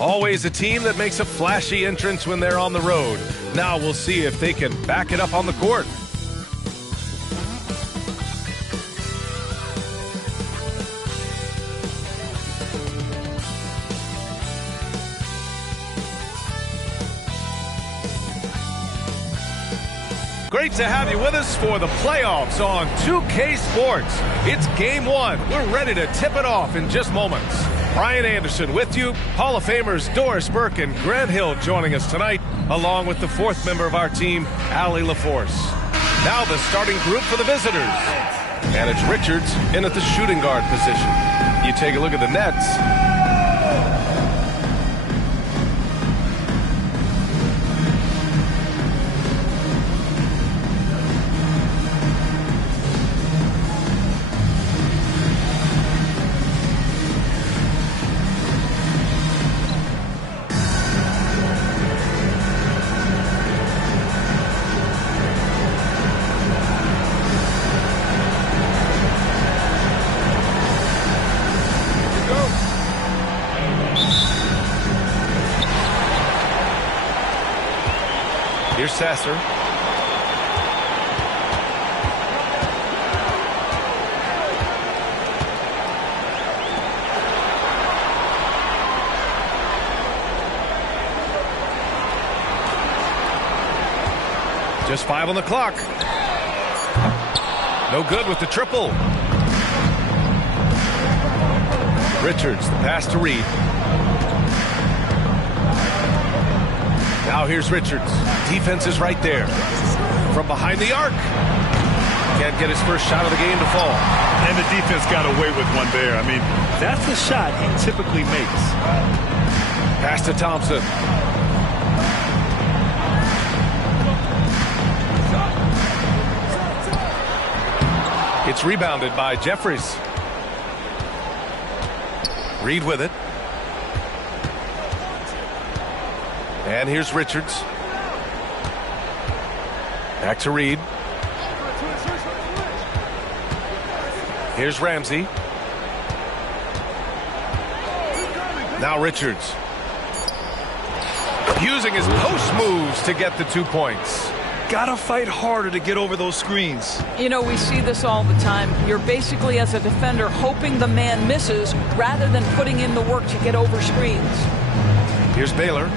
Always a team that makes a flashy entrance when they're on the road. Now we'll see if they can back it up on the court. Great to have you with us for the playoffs on 2K Sports. It's game one. We're ready to tip it off in just moments. Brian Anderson with you. Hall of Famers Doris Burke and Grant Hill joining us tonight, along with the fourth member of our team, Allie LaForce. Now the starting group for the visitors. And it's Richards in at the shooting guard position. You take a look at the Nets. Here's Sasser. Just 5 on the clock. No good with the triple. Richards, the pass to Reed. Now here's Richards. Defense is right there. From behind the arc. Can't get his first shot of the game to fall. And the defense got away with one there. I mean, that's the shot he typically makes. Pass to Thompson. It's rebounded by Jeffries. Reed with it. And here's Richards. Back to Reed. Here's Ramsey. Now Richards. Using his post moves to get the 2 points. Gotta fight harder to get over those screens. You know, we see this all the time. You're basically, as a defender, hoping the man misses rather than putting in the work to get over screens. Here's Baylor.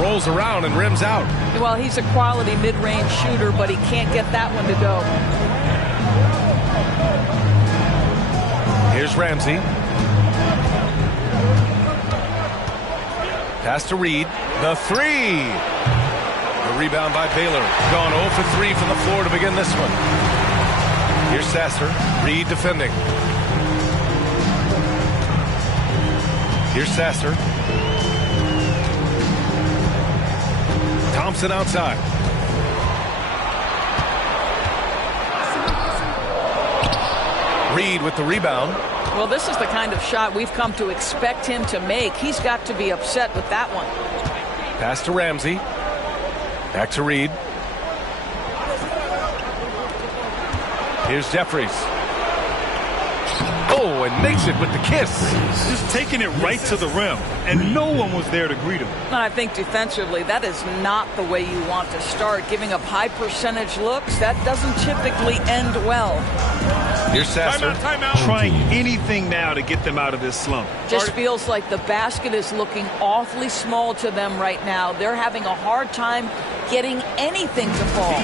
Rolls around and rims out. Well, he's a quality mid-range shooter, but he can't get that one to go. Here's Ramsey. Pass to Reed. The three. The rebound by Baylor. Gone 0 for 3 from the floor to begin this one. Here's Sasser. Reed defending. Here's Sasser. Thompson outside. Reed with the rebound. Well, this is the kind of shot we've come to expect him to make. He's got to be upset with that one. Pass to Ramsey. Back to Reed. Here's Jeffries. Oh, and makes it with the kiss. Just taking it right to the rim, and no one was there to greet him. And I think defensively, that is not the way you want to start. Giving up high percentage looks, that doesn't typically end well. Here's Sasser. Trying anything now to get them out of this slump. Just feels like the basket is looking awfully small to them right now. They're having a hard time getting anything to fall.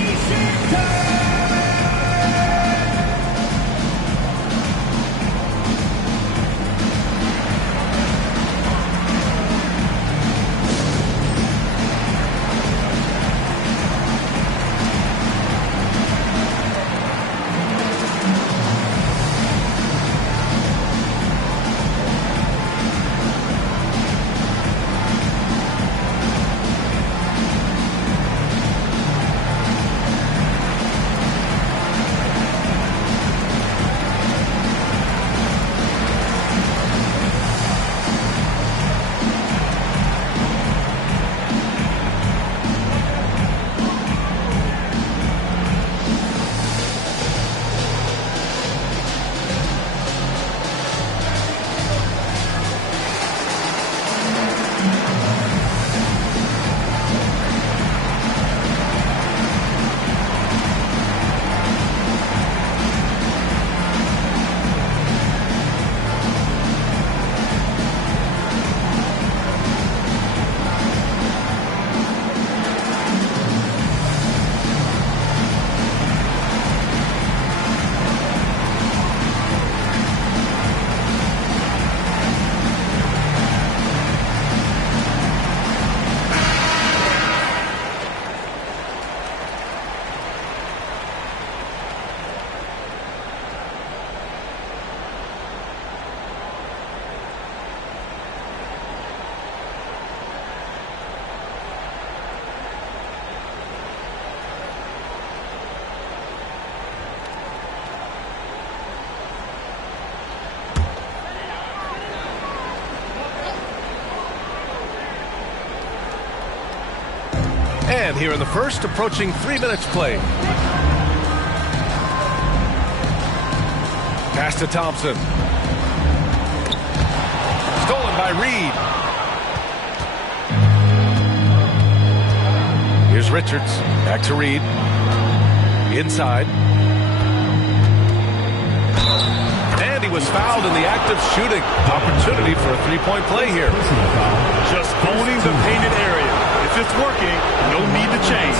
And here in the first, approaching 3 minutes played. Pass to Thompson. Stolen by Reed. Here's Richards. Back to Reed. Inside. And he was fouled in the act of shooting. Opportunity for a three-point play here. Just owning the painted area. If it's working, no need to change.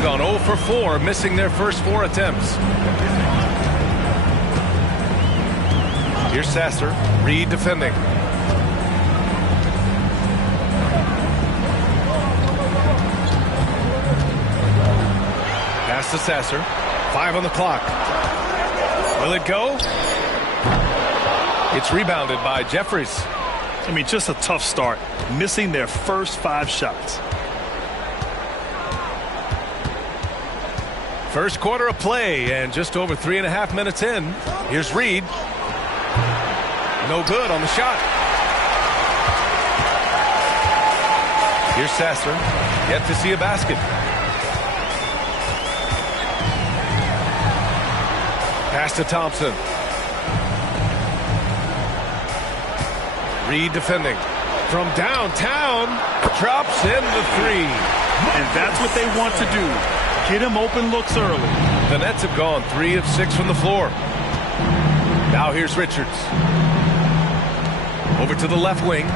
Gone 0 for 4, missing their first 4 attempts. Here's Sasser. Reed defending. Pass to Sasser. 5 on the clock. Will it go? It's rebounded by Jeffries. I mean, just a tough start. Missing their first 5 shots. First quarter of play and just over 3.5 minutes in. Here's Reed. No good on the shot. Here's Sasser. Yet to see a basket. Pass to Thompson. Reed defending. From downtown. Drops in the 3. And that's what they want to do. Get him open looks early. The Nets have gone 3 of 6 from the floor. Now here's Richards. Over to the left wing.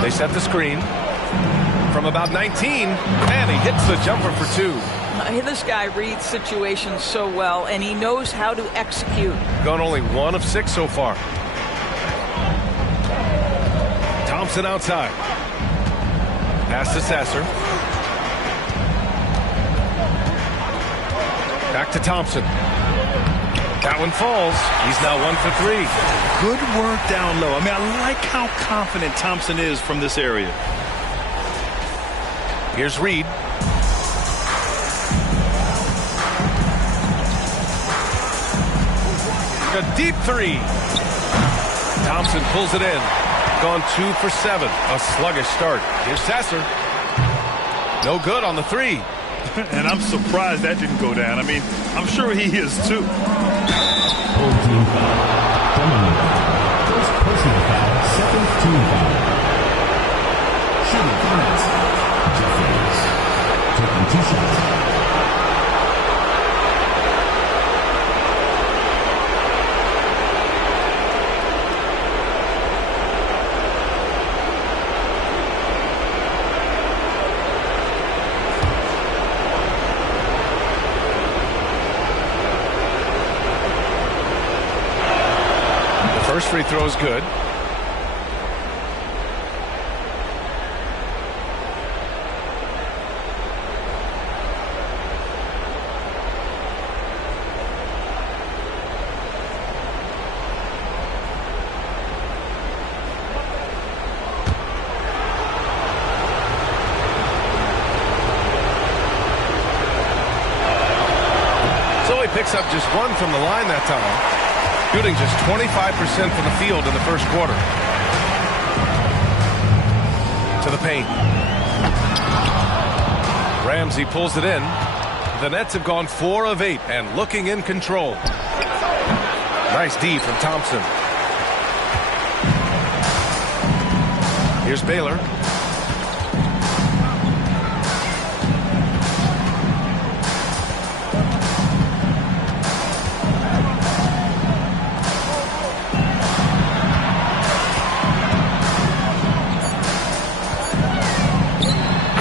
They set the screen. From about 19, and he hits the jumper for 2. This guy reads situations so well, and he knows how to execute. Gone only 1 of 6 so far. Thompson outside. Pass to Sasser. Back to Thompson. That one falls. He's now 1 for 3. Good work down low. I mean, I like how confident Thompson is from this area. Here's Reed. A deep 3. Thompson pulls it in. Gone 2 for 7. A sluggish start. Here's Sasser. No good on the 3. And I'm surprised that didn't go down. I mean, I'm sure he is too. Full team foul. First personal foul, second team foul. Shooting fouls. Jeffries taking 2 shots. First free throw is good. So he picks up just 1 from the line that time. Shooting just 25% from the field in the first quarter. To the paint. Ramsey pulls it in. The Nets have gone 4 of 8 and looking in control. Nice D from Thompson. Here's Baylor.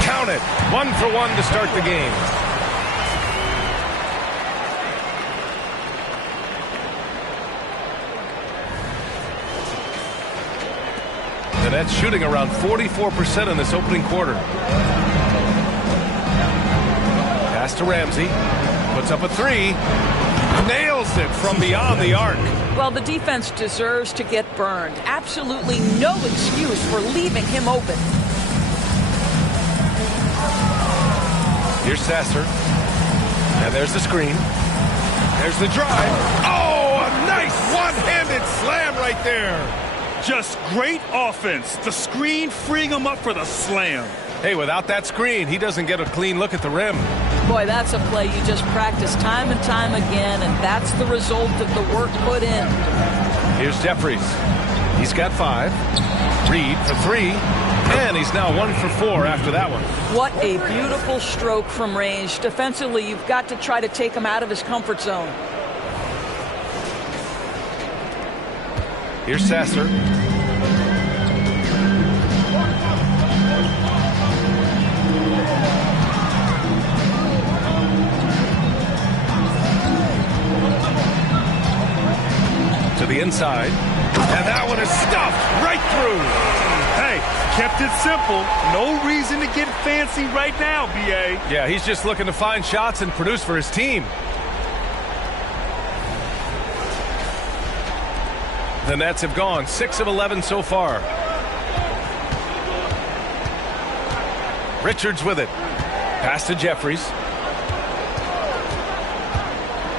Count it. 1 for 1 to start the game. That's shooting around 44% in this opening quarter. Pass to Ramsey. Puts up a three. Nails it from beyond the arc. Well, the defense deserves to get burned. Absolutely no excuse for leaving him open. Here's Sasser. And there's the screen. There's the drive. Oh, a nice one-handed slam right there. Just great offense. The screen freeing him up for the slam. Hey, without that screen, he doesn't get a clean look at the rim. Boy, that's a play you just practice time and time again, and that's the result of the work put in. Here's Jeffries. He's got 5. Reed for 3. And he's now 1 for 4 after that one. What a beautiful stroke from range. Defensively, you've got to try to take him out of his comfort zone. Here's Sasser. To the inside. And that one is stuffed right through. Hey, kept it simple. No reason to get fancy right now, B.A. Yeah, he's just looking to find shots and produce for his team. The Nets have gone 6 of 11 so far. Richards with it. Pass to Jeffries.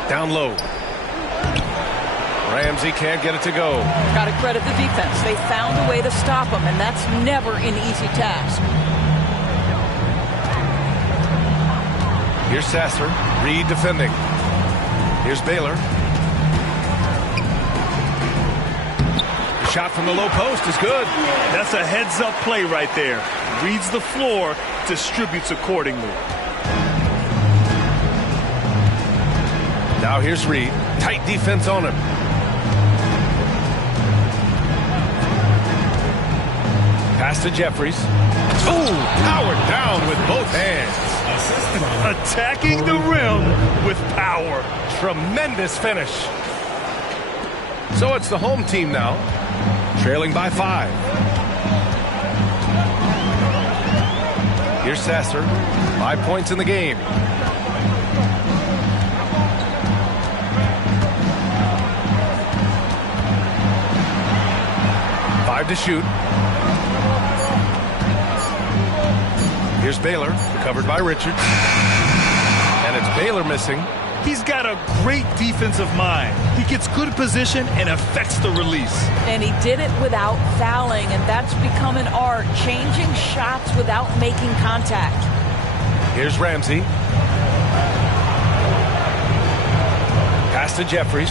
Down low. Ramsey can't get it to go. Got to credit the defense. They found a way to stop him, and that's never an easy task. Here's Sasser. Reed defending. Here's Baylor. The shot from the low post is good. That's a heads-up play right there. Reads the floor, distributes accordingly. Now here's Reed. Tight defense on him. Pass to Jeffries. Ooh, powered down with both hands. Attacking the rim with power. Tremendous finish. So it's the home team now, trailing by 5. Here's Sasser. 5 points in the game. Five to shoot. Here's Baylor, covered by Richards. And it's Baylor missing. He's got a great defensive mind. He gets good position and affects the release. And he did it without fouling, and that's become an art, changing shots without making contact. Here's Ramsey. Pass to Jeffries.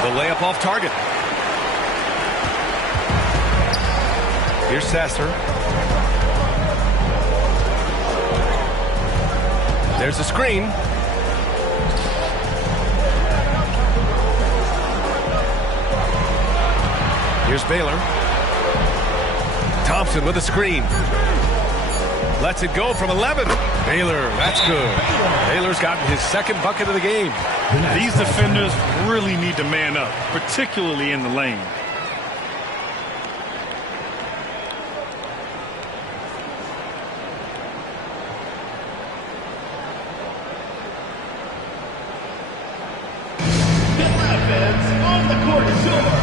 The layup off target. Here's Sasser. There's a screen. Here's Baylor. Thompson with a screen. Lets it go from 11. Baylor, that's good. Baylor's gotten his second bucket of the game. These defenders really need to man up, particularly in the lane. On the court, your squad.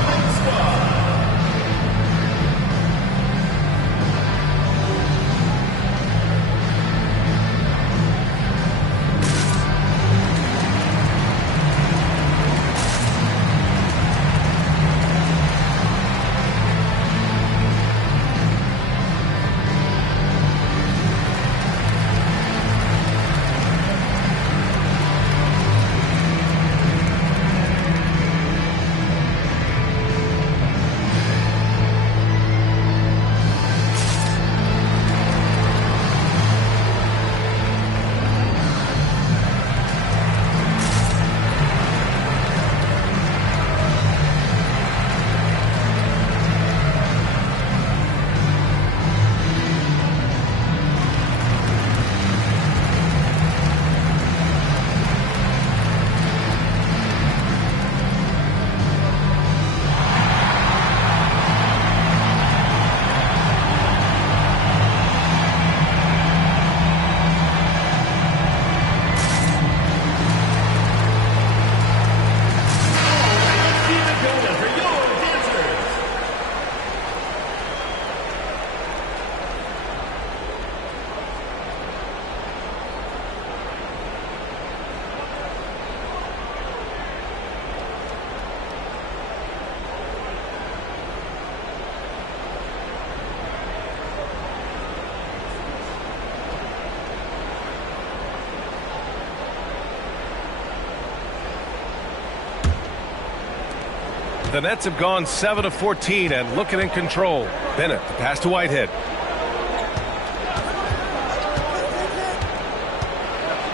The Nets have gone 7 of 14 and looking in control. Bennett, the pass to Whitehead.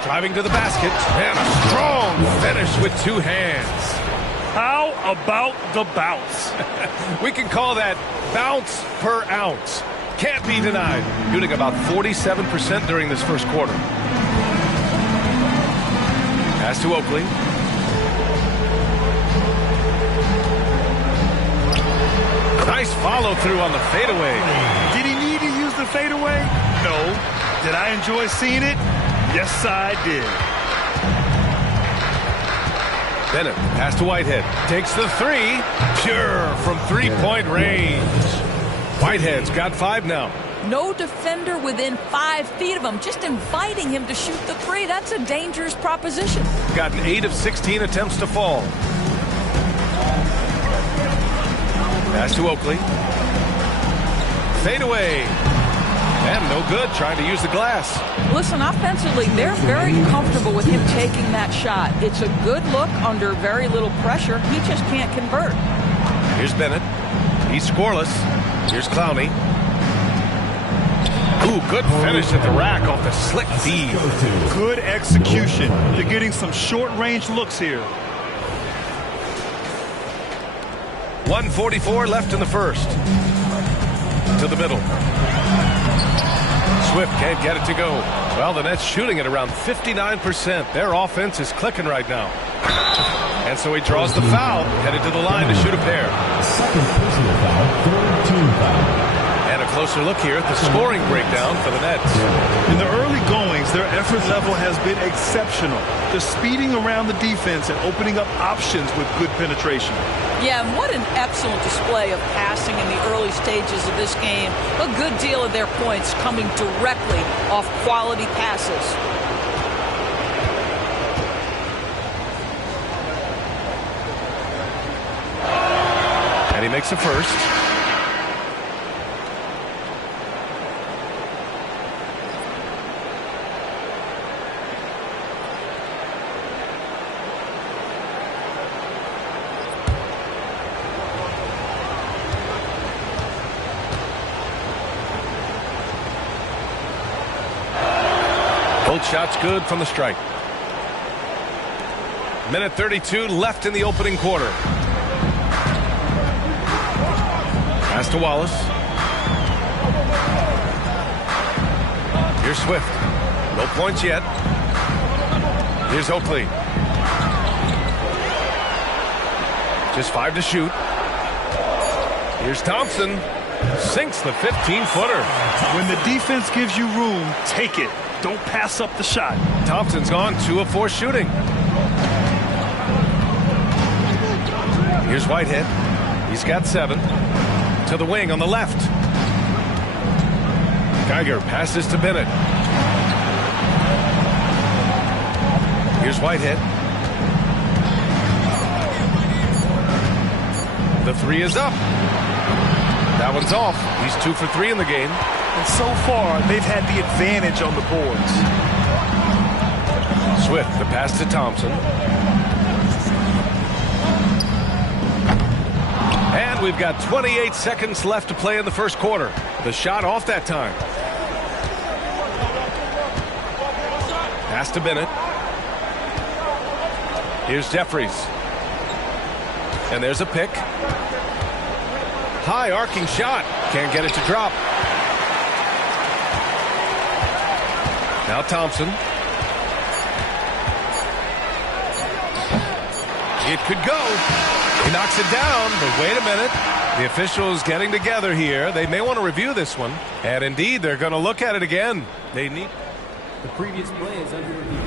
Driving to the basket, and a strong finish with 2 hands. How about the bounce? We can call that bounce per ounce. Can't be denied. Shooting about 47% during this first quarter. Pass to Oakley. Nice follow through on the fadeaway. Did he need to use the fadeaway? No. Did I enjoy seeing it? Yes, I did. Bennett, pass to Whitehead. Takes the 3. Pure from 3-point range. Whitehead's got 5 now. No defender within 5 feet of him. Just inviting him to shoot the 3. That's a dangerous proposition. Gotten 8 of 16 attempts to fall. Pass to Oakley. Fade away. And no good, trying to use the glass. Listen, offensively, they're very comfortable with him taking that shot. It's a good look under very little pressure. He just can't convert. Here's Bennett. He's scoreless. Here's Clowney. Ooh, good finish at the rack off the slick feed. Good execution. They're getting some short-range looks here. 1:44 left in the first. To the middle. Swift can't get it to go. Well, the Nets shooting at around 59%. Their offense is clicking right now. And so he draws the foul, headed to the line to shoot a pair. Second personal foul, third team foul. And a closer look here at the scoring breakdown for the Nets. In the early goings, their effort level has been exceptional. They're speeding around the defense and opening up options with good penetration. Yeah, and what an excellent display of passing in the early stages of this game. A good deal of their points coming directly off quality passes. And he makes a first. Both shots good from the strike. Minute 32 left in the opening quarter. Pass to Wallace. Here's Swift. No points yet. Here's Oakley. Just 5 to shoot. Here's Thompson. Sinks the 15-footer. When the defense gives you room, take it. Don't pass up the shot. Thompson's gone 2 of 4 shooting. Here's Whitehead. He's got 7. To the wing on the left. Geiger passes to Bennett. Here's Whitehead. The 3 is up. That one's off. He's 2 for 3 in the game. And so far, they've had the advantage on the boards. Swift, the pass to Thompson. And we've got 28 seconds left to play in the first quarter. The shot off that time. Pass to Bennett. Here's Jeffries. And there's a pick. High arcing shot. Can't get it to drop. Now Thompson. It could go. He knocks it down, but wait a minute. The officials getting together here. They may want to review this one. And indeed, they're going to look at it again. They need. The previous play is under review.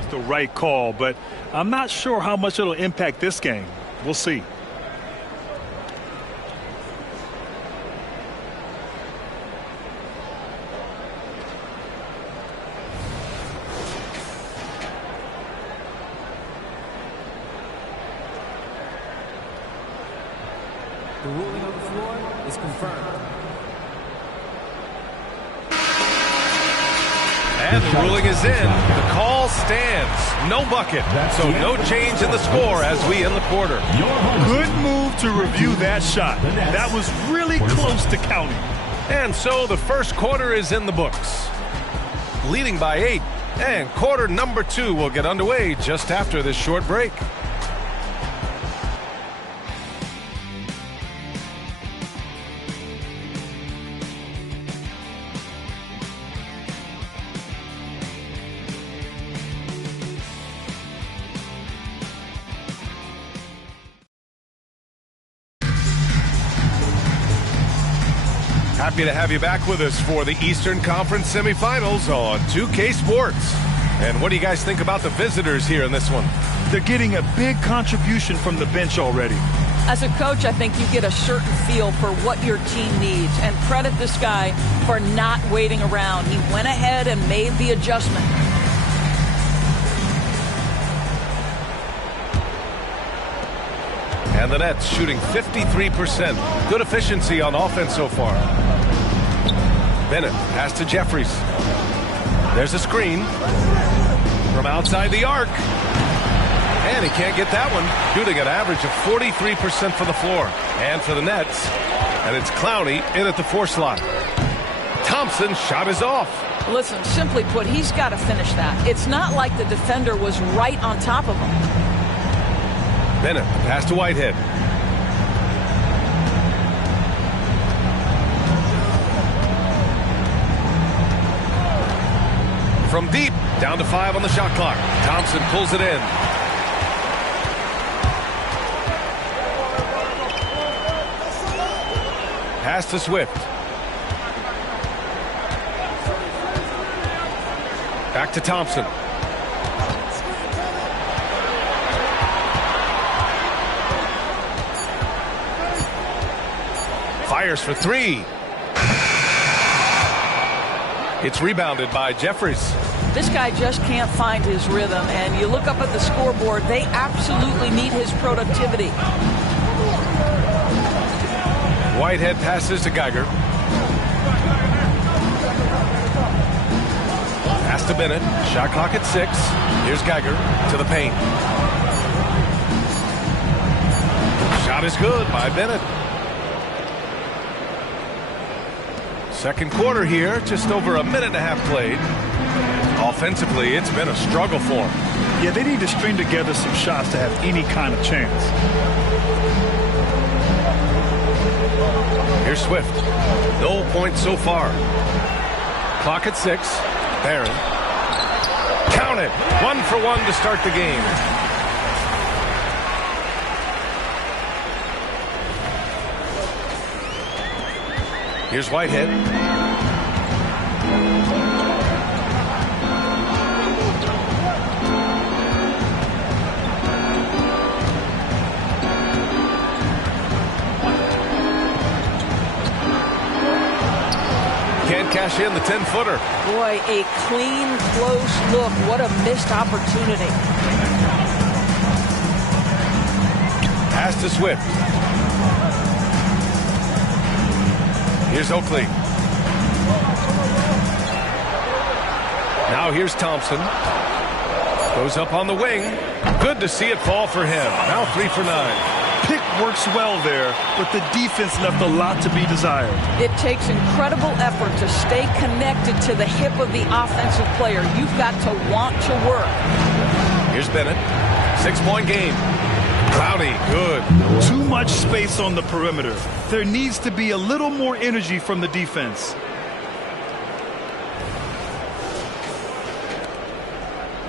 It's the right call, but I'm not sure how much it'll impact this game. We'll see. The ruling on the floor is confirmed. And the ruling is in. The call stands. No bucket. So no change in the score as we end the quarter. Good move to review that shot. That was really close to counting. And so the first quarter is in the books. Leading by 8. And quarter number 2 will get underway just after this short break. Happy to have you back with us for the Eastern Conference semifinals on 2K Sports. And what do you guys think about the visitors here in this one? They're getting a big contribution from the bench already. As a coach, I think you get a certain feel for what your team needs. And credit this guy for not waiting around. He went ahead and made the adjustment. And the Nets shooting 53%. Good efficiency on offense so far. Bennett pass to Jeffries. There's a screen from outside the arc. And he can't get that one. Shooting an average of 43% for the floor. And for the Nets. And it's Clowney in at the 4 slot. Thompson's shot is off. Listen, simply put, he's got to finish that. It's not like the defender was right on top of him. Bennett, pass to Whitehead. From deep, down to 5 on the shot clock. Thompson pulls it in. Pass to Swift. Back to Thompson. Fires for 3. It's rebounded by Jeffries. This guy just can't find his rhythm, and you look up at the scoreboard, they absolutely need his productivity. Whitehead passes to Geiger. Pass to Bennett. Shot clock at 6. Here's Geiger to the paint. Shot is good by Bennett. Second quarter here, just over a minute and a half played. Offensively, it's been a struggle for them. Yeah, they need to string together some shots to have any kind of chance. Here's Swift. No points so far. Clock at 6. Barron. Count it. 1 for 1 to start the game. Here's Whitehead. Can't cash in the 10-footer. Boy, a clean, close look. What a missed opportunity. Pass to Swift. Here's Oakley. Now here's Thompson. Goes up on the wing. Good to see it fall for him. Now 3 for 9. Pick works well there, but the defense left a lot to be desired. It takes incredible effort to stay connected to the hip of the offensive player. You've got to want to work. Here's Bennett. 6-point game. Clowney, good. Too much space on the perimeter. There needs to be a little more energy from the defense.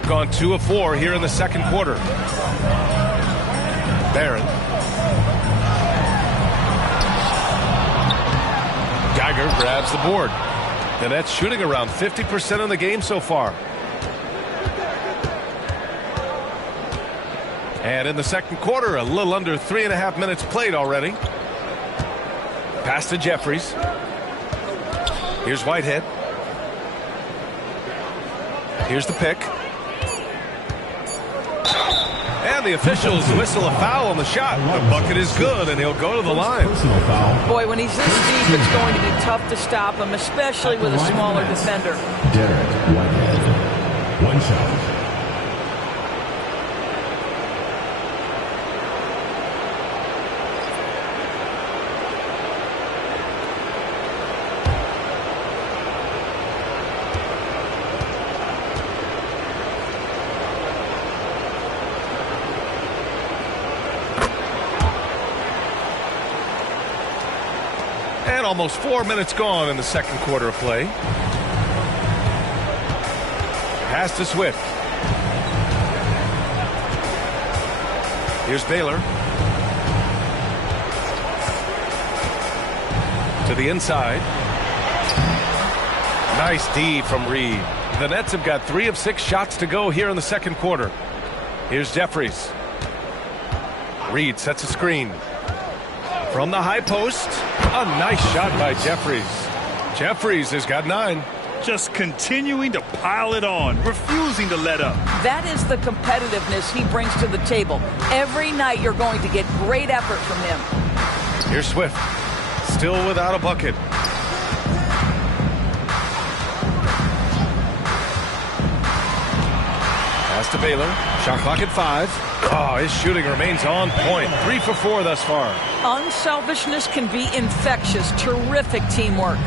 Gone 2 of 4 here in the second quarter. Barron. Geiger grabs the board. The Nets shooting around 50% in the game so far. And in the second quarter, a little under 3.5 minutes played already. Pass to Jeffries. Here's Whitehead. Here's the pick. And the officials whistle a foul on the shot. The bucket is good, and he'll go to the line. Boy, when he's this deep, it's going to be tough to stop him, especially with a smaller defender. Derek Whitehead. one shot. And almost 4 minutes gone in the second quarter of play. Pass to Swift. Here's Baylor. To the inside. Nice D from Reed. The Nets have got 3 of 6 shots to go here in the second quarter. Here's Jeffries. Reed sets a screen. From the high post. A nice shot by Jeffries. Jeffries has got 9. Just continuing to pile it on, refusing to let up. That is the competitiveness he brings to the table. Every night you're going to get great effort from him. Here's Swift. Still without a bucket. Pass to Baylor. Shot clock at 5. Oh, his shooting remains on point. 3 for 4 thus far. Unselfishness can be infectious. Terrific teamwork.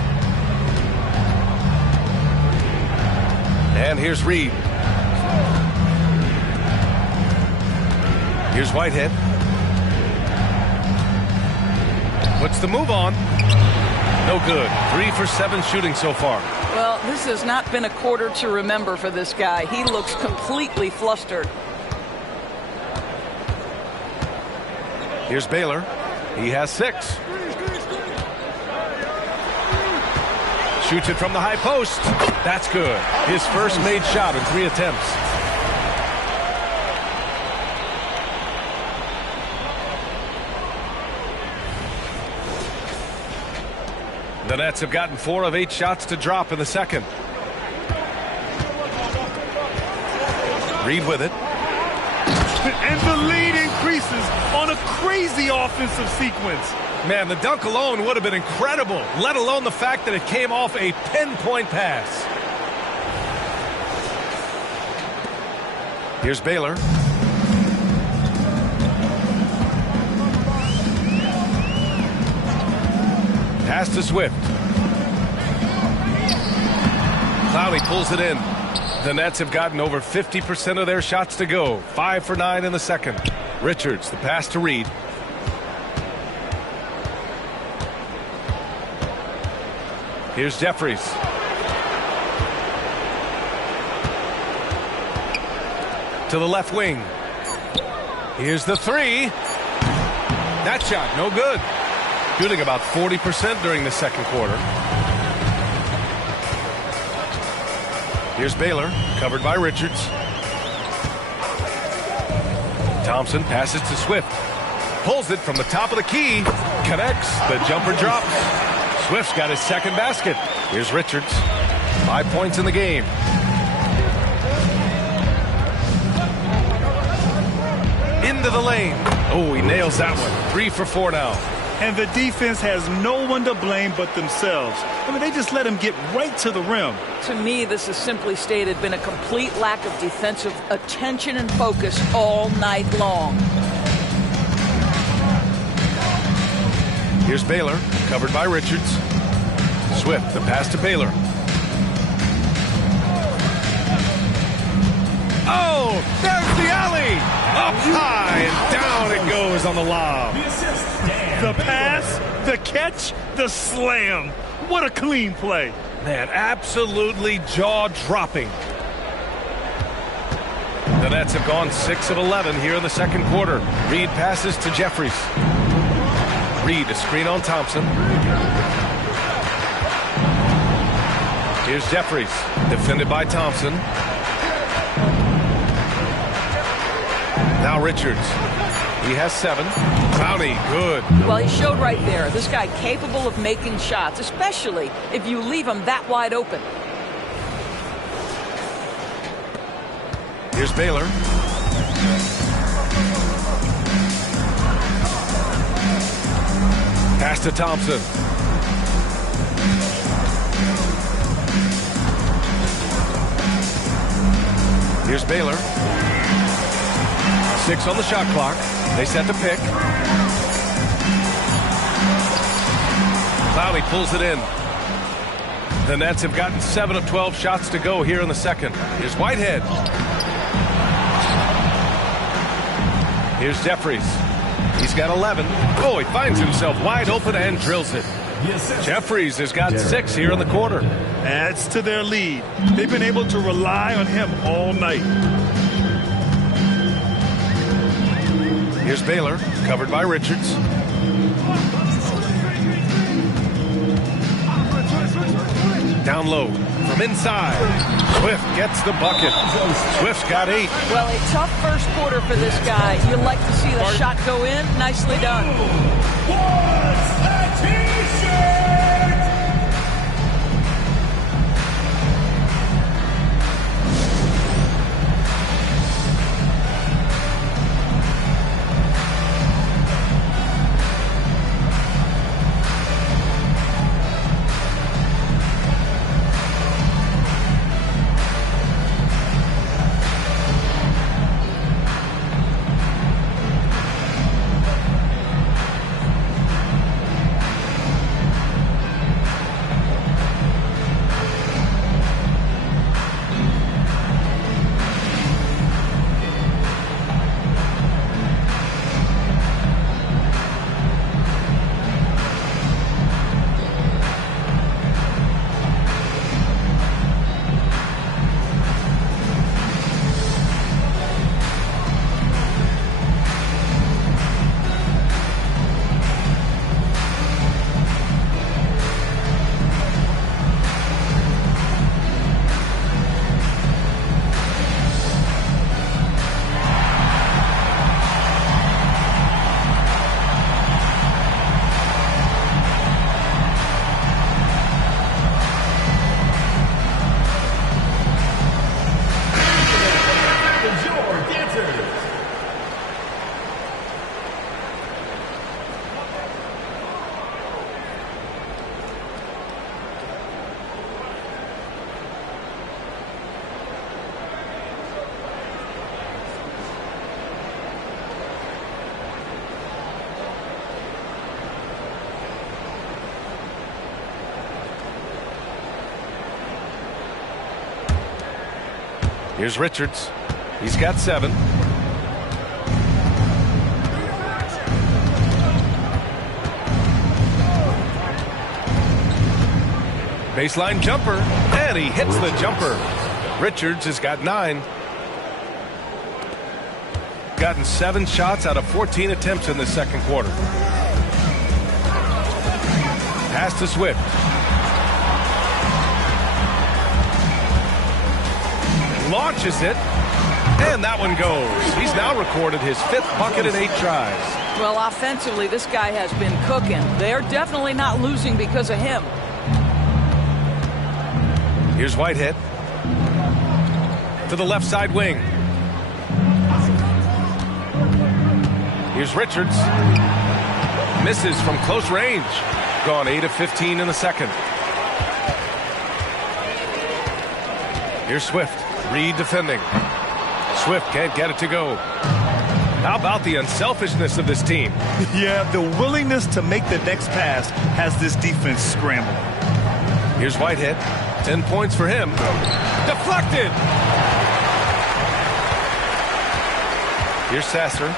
And here's Reed. Here's Whitehead. Puts the move on. No good. 3 for 7 shooting so far. Well, this has not been a quarter to remember for this guy. He looks completely flustered. Here's Baylor. He has 6. Shoots it from the high post. That's good. His first made shot in 3 attempts. The Nets have gotten 4 of 8 shots to drop in the second. Reed with it. And the lead increases on a crazy offensive sequence. Man, the dunk alone would have been incredible, let alone the fact that it came off a pinpoint pass. Here's Baylor. Pass to Swift. Clowney pulls it in. The Nets have gotten over 50% of their shots to go. 5 for 9 in the second. Richards, the pass to Reed. Here's Jeffries. To the left wing. Here's the 3. That shot, no good. Shooting about 40% during the second quarter. Here's Baylor, covered by Richards. Thompson passes to Swift. Pulls it from the top of the key. Connects. The jumper drops. Swift's got his second basket. Here's Richards. 5 points in the game. Into the lane. Oh, he nails that one. 3 for 4 now. And the defense has no one to blame but themselves. I mean, they just let him get right to the rim. To me, this has simply stated been a complete lack of defensive attention and focus all night long. Here's Baylor, covered by Richards. Swift, the pass to Baylor. Oh, there's the alley! Up high and down it goes on the lob. The pass, the catch, the slam. What a clean play. Man, absolutely jaw-dropping. The Nets have gone 6 of 11 here in the second quarter. Reed passes to Jeffries. Reed, a screen on Thompson. Here's Jeffries, defended by Thompson. Now Richards. He has 7. Clowney, good. Well, he showed right there. This guy capable of making shots, especially if you leave him that wide open. Here's Baylor. Pass to Thompson. Here's Baylor. 6 on the shot clock. They set the pick. Clowney pulls it in. The Nets have gotten 7 of 12 shots to go here in the second. Here's Whitehead. Here's Jeffries. He's got 11. Oh, he finds himself wide open and drills it. Jeffries has got 6 here in the quarter. Adds to their lead. They've been able to rely on him all night. Here's Baylor, covered by Richards. Down low, from inside. Swift gets the bucket. Swift's got 8. Well, a tough first quarter for this guy. You'd like to see the shot go in. Nicely done. Here's Richards. He's got 7. Baseline jumper, and he hits the jumper. Richards has got 9. Gotten 7 shots out of 14 attempts in the second quarter. Pass to Swift. Launches it, and that one goes. He's now recorded his 5th bucket in 8 tries. Well, offensively, this guy has been cooking. They're definitely not losing because of him. Here's Whitehead to the left side wing. Here's Richards. Misses from close range. Gone 8 of 15 in the second. Here's Swift. Reed defending. Swift can't get it to go. How about the unselfishness of this team? Yeah, the willingness to make the next pass has this defense scrambling. Here's Whitehead. 10 points for him. Deflected. Here's Sasser.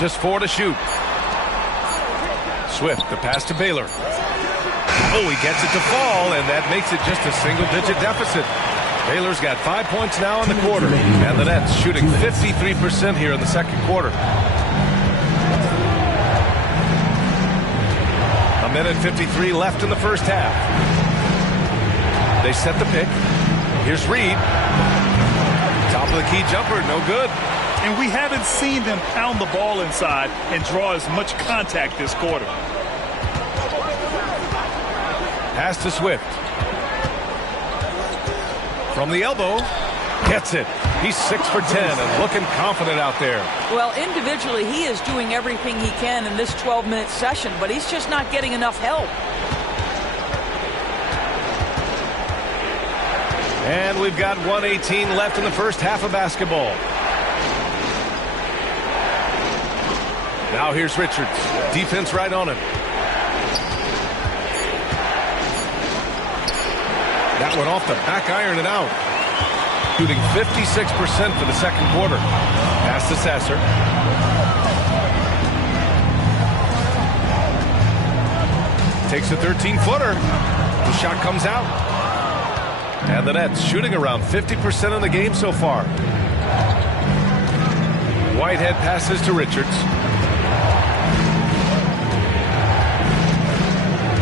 Just 4 to shoot. Swift, the pass to Baylor. Oh, he gets it to fall, and that makes it just a single-digit deficit. Baylor's got 5 points now in the quarter, and the Nets shooting 53% here in the second quarter. A minute 53 left in the first half. They set the pick. Here's Reed. Top of the key jumper, no good. And we haven't seen them pound the ball inside and draw as much contact this quarter. Pass to Swift. From the elbow, Gets it. He's 6 for 10 and looking confident out there. Well, individually, he is doing everything he can in this 12-minute session, but he's just not getting enough help. And we've got 1:18 left in the first half of basketball. Now here's Richards. Defense right on him. That one off the back iron and out. Shooting 56% for the second quarter. Pass to Sasser. Takes a 13-footer. The shot comes out. And the Nets shooting around 50% in the game so far. Whitehead passes to Richards.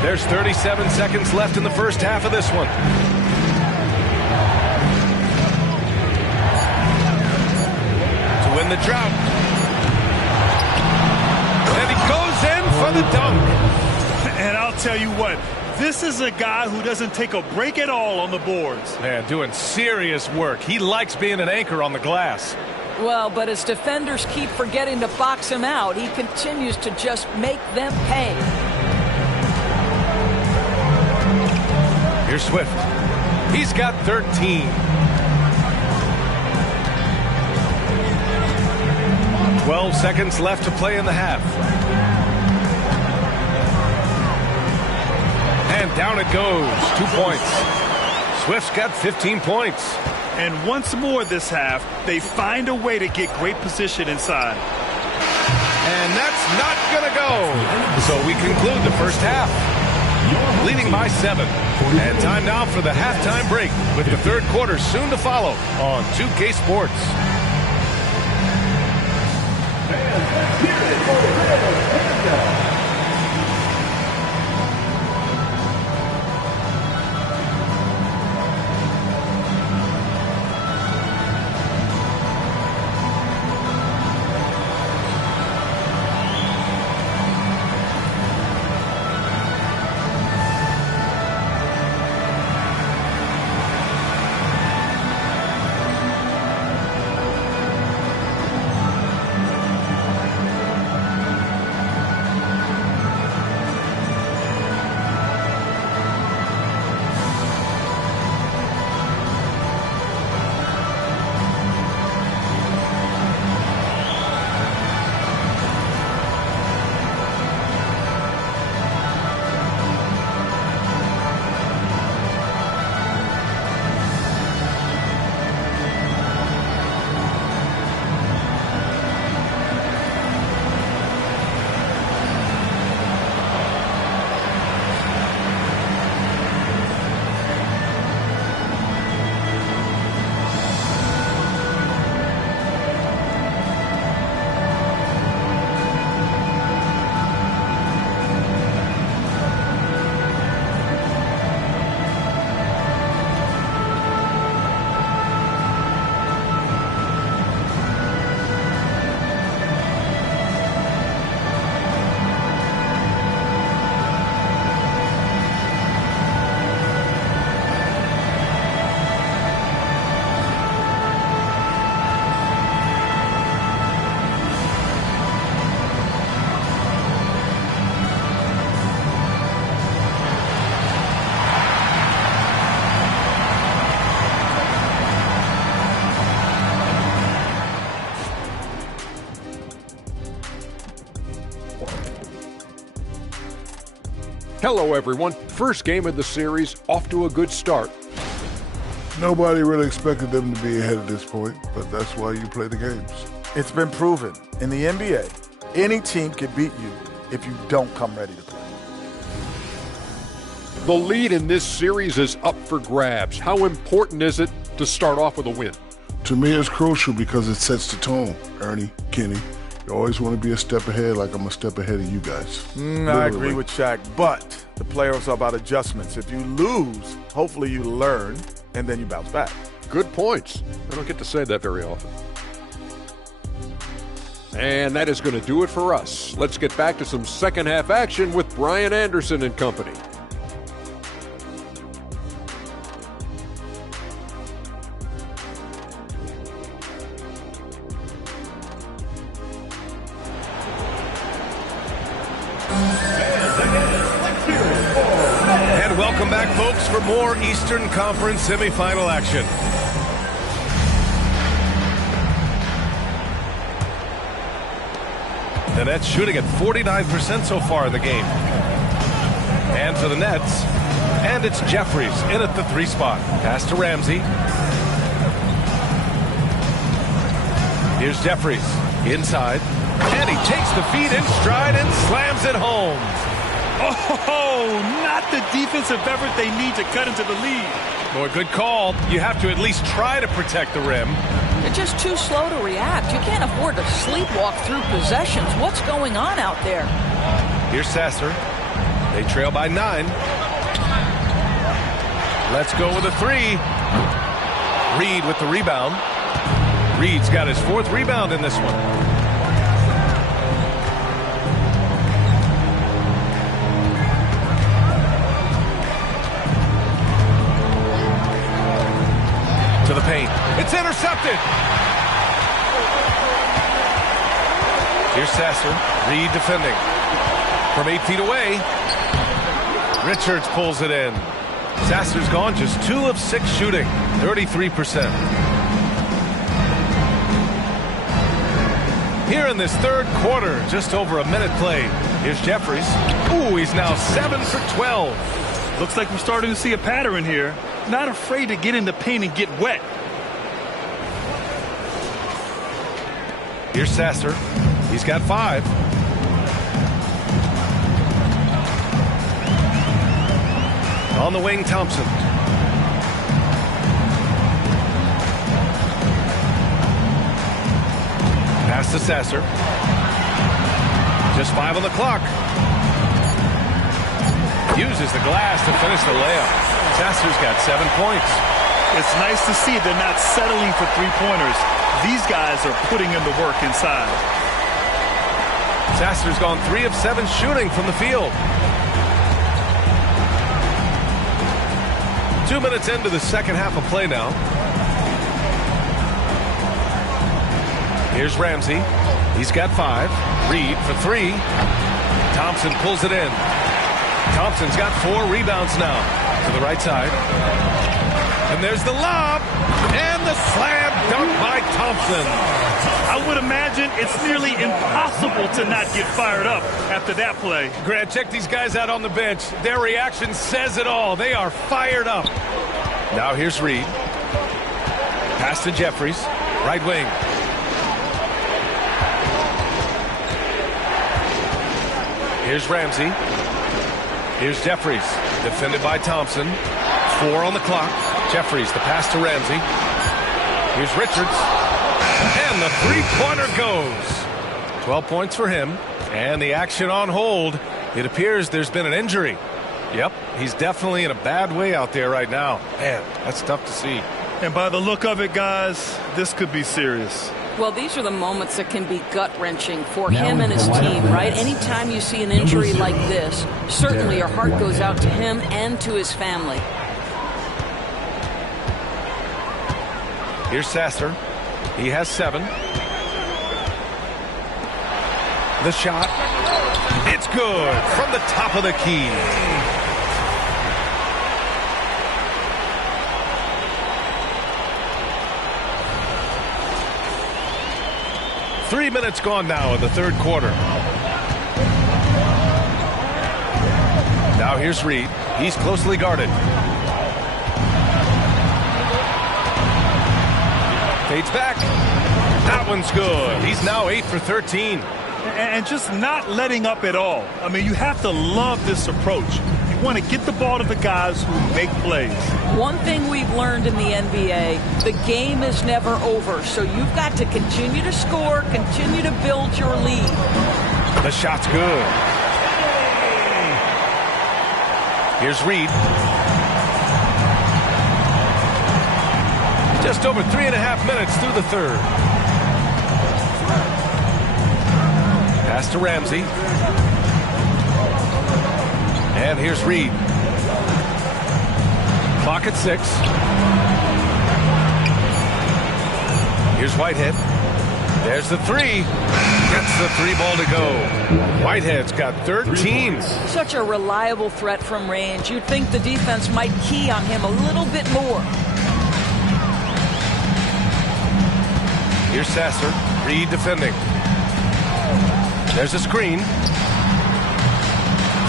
There's 37 seconds left in the first half of this one. To win the drought. And he goes in for the dunk. And I'll tell you what, this is a guy who doesn't take a break at all on the boards. Man, doing serious work. He likes being an anchor on the glass. Well, but as defenders keep forgetting to box him out, he continues to just make them pay. Here's Swift. He's got 13. 12 seconds left to play in the half. And down it goes. 2 points. Swift's got 15 points. And once more this half, they find a way to get great position inside. And that's not going to go. So we conclude the first half. Leading by 7. And time now for the halftime break with the third quarter soon to follow on 2K Sports. Hello, everyone. First game of the series, off to a good start. Nobody really expected them to be ahead at this point, but that's why you play the games. It's been proven in the NBA, any team can beat you if you don't come ready to play. The lead in this series is up for grabs. How important is it to start off with a win? To me, it's crucial because it sets the tone. Ernie, Kenny, you always want to be a step ahead, like I'm a step ahead of you guys. I agree with Shaq, but the playoffs are about adjustments. If you lose, hopefully you learn, and then you bounce back. Good points. I don't get to say that very often. And that is going to do it for us. Let's get back to some second half action with Brian Anderson and company. And welcome back, folks, for more Eastern Conference semifinal action. The Nets shooting at 49% so far in the game. And for the Nets, and it's Jeffries in at the 3 spot. Pass to Ramsey. Here's Jeffries inside. And he takes the feed in stride and slams it home. Oh, not the defensive effort they need to cut into the lead. Boy, good call. You have to at least try to protect the rim. They're just too slow to react. You can't afford to sleepwalk through possessions. What's going on out there? Here's Sasser. They trail by 9. Let's go with a 3. Reed with the rebound. Reed's got his 4th rebound in this one. To the paint. It's intercepted. Here's Sasser. Reed defending. From 8 feet away. Richards pulls it in. Sasser's gone just 2 of 6 shooting. 33%. Here in this 3rd quarter, just over a minute played. Here's Jeffries. Ooh, he's now 7 for 12. Looks like we're starting to see a pattern here. Not afraid to get in the paint and get wet. Here's Sasser. He's got 5. On the wing, Thompson. Pass to Sasser. Just 5 on the clock. Uses the glass to finish the layup. Sasser's got 7 points. It's nice to see they're not settling for 3-pointers. These guys are putting in the work inside. Sasser's gone 3 of 7 shooting from the field. 2 minutes into the second half of play now. Here's Ramsey. He's got 5. Reed for 3. Thompson pulls it in. Thompson's got 4 rebounds now. To the right side. And there's the lob. And the slam dunk by Thompson. I would imagine it's nearly impossible to not get fired up after that play. Grant, check these guys out on the bench. Their reaction says it all. They are fired up. Now here's Reed. Pass to Jeffries. Right wing. Here's Ramsey. Here's Jeffries. Defended by Thompson. 4 on the clock. Jeffries, the pass to Ramsey. Here's Richards. And the 3-pointer goes. 12 points for him. And the action on hold. It appears there's been an injury. Yep, he's definitely in a bad way out there right now. Man, that's tough to see. And by the look of it, guys, this could be serious. Well, these are the moments that can be gut-wrenching for him and his team, right? Anytime you see an injury like this, certainly your heart goes out to him and to his family. Here's Sasser. He has 7. The shot. It's good from the top of the key. Three minutes gone now in the 3rd quarter. Now here's Reed. He's closely guarded. Fades back. That one's good. He's now 8 for 13. And just not letting up at all. I mean, you have to love this approach. You want to get the ball to the guys who make plays. One thing we've learned in the NBA, the game is never over. So you've got to continue to score, continue to build your lead. The shot's good. Here's Reed. Just over 3.5 minutes through the 3rd. Pass to Ramsey. And here's Reed. Clock at 6. Here's Whitehead. There's the three. Gets the three ball to go. Whitehead's got 13. Such a reliable threat from range. You'd think the defense might key on him a little bit more. Here's Sasser. Reed defending. There's a screen.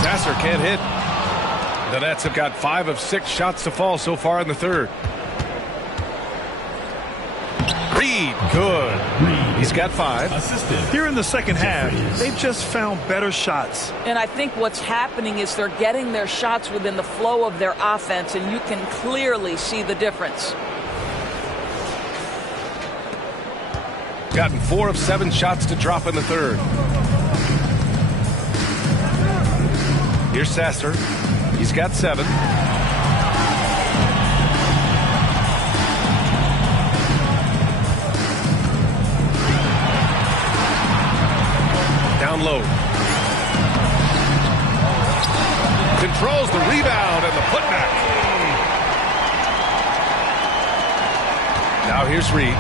Sasser can't hit. The Nets have got 5 of 6 shots to fall so far in the third. Reed, good. He's got 5. Here in the second half, they've just found better shots. And I think what's happening is they're getting their shots within the flow of their offense, and you can clearly see the difference. Gotten 4 of 7 shots to drop in the third. Here's Sasser. He's got 7. Down low. Controls the rebound and the putback. Now here's Reed.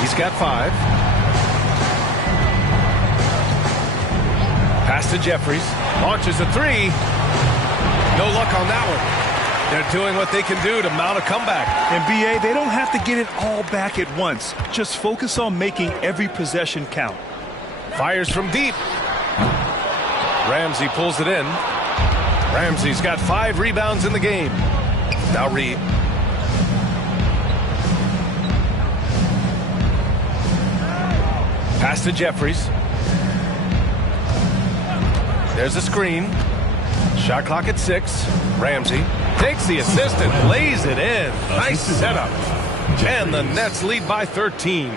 He's got 5. Pass to Jeffries. Launches a 3. No luck on that one. They're doing what they can do to mount a comeback. And BA, they don't have to get it all back at once. Just focus on making every possession count. Fires from deep. Ramsey pulls it in. Ramsey's got 5 rebounds in the game. Now Reed. Pass to Jeffries. There's a screen. Shot clock at 6. Ramsey takes the assist and lays it in. Nice setup. And the Nets lead by 13.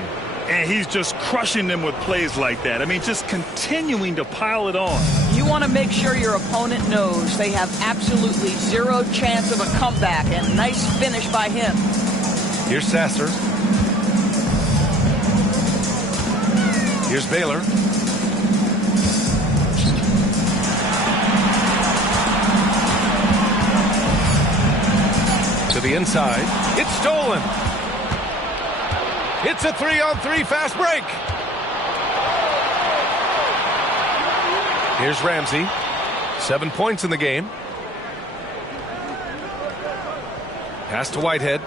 And he's just crushing them with plays like that. I mean, just continuing to pile it on. You want to make sure your opponent knows they have absolutely 0 chance of a comeback, and nice finish by him. Here's Sasser. Here's Baylor. To the inside. It's stolen. It's a 3-on-3 fast break. Here's Ramsey. 7 points in the game. Pass to Whitehead.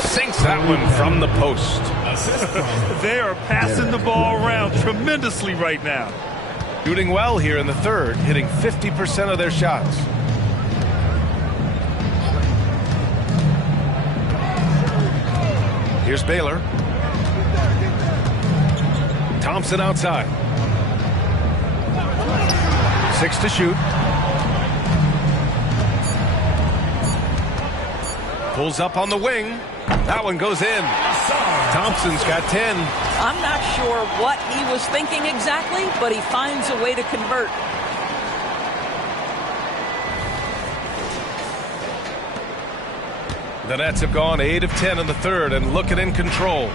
Sinks that one from the post. They are passing the ball around tremendously right now. Shooting well here in the third, hitting 50% of their shots. Here's Baylor. Thompson outside. 6 to shoot. Pulls up on the wing. That one goes in. Thompson's got 10. I'm not sure what he was thinking exactly, but he finds a way to convert. The Nets have gone 8 of 10 in the third and looking in control.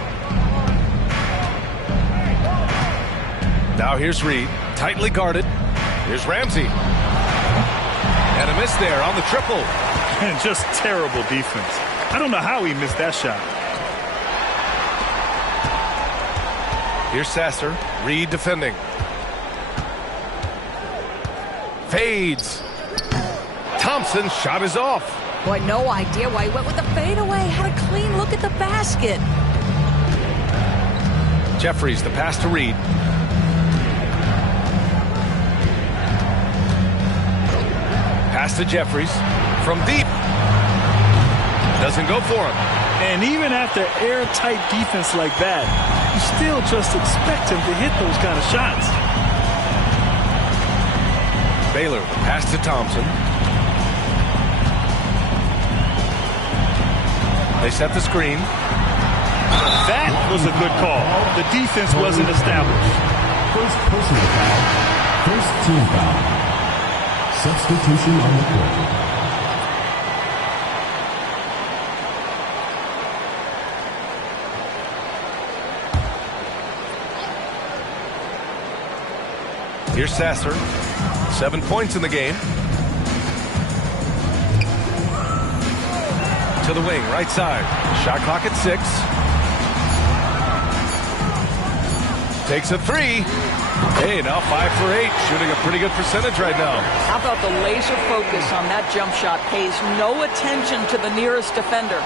Now here's Reed, tightly guarded. Here's Ramsey. And a miss there on the triple. And just terrible defense. I don't know how he missed that shot. Here's Sasser. Reed defending. Fades. Thompson's shot is off. Boy, no idea why he went with the fadeaway. Had a clean look at the basket. Jeffries, the pass to Reed. Pass to Jeffries. From deep. Doesn't go for him. And even after airtight defense like that, you still just expect him to hit those kind of shots. Baylor, pass to Thompson. They set the screen. That was a good call. The defense wasn't established. First personal foul. First team foul. Substitution on the court. Here's Sasser. 7 points in the game. To the wing, right side. Shot clock at 6. Takes a three. Hey, now 5 for 8. Shooting a pretty good percentage right now. How about the laser focus on that jump shot? Pays no attention to the nearest defender.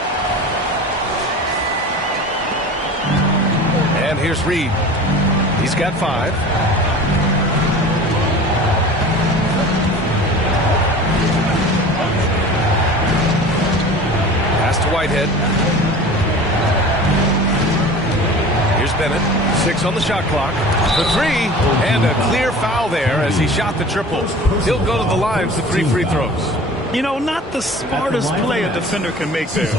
And here's Reed. He's got 5. Pass to Whitehead. Here's Bennett. 6 on the shot clock. The 3, and a clear foul there as he shot the triple. He'll go to the line for 3 free throws. You know, not the smartest play a defender can make there.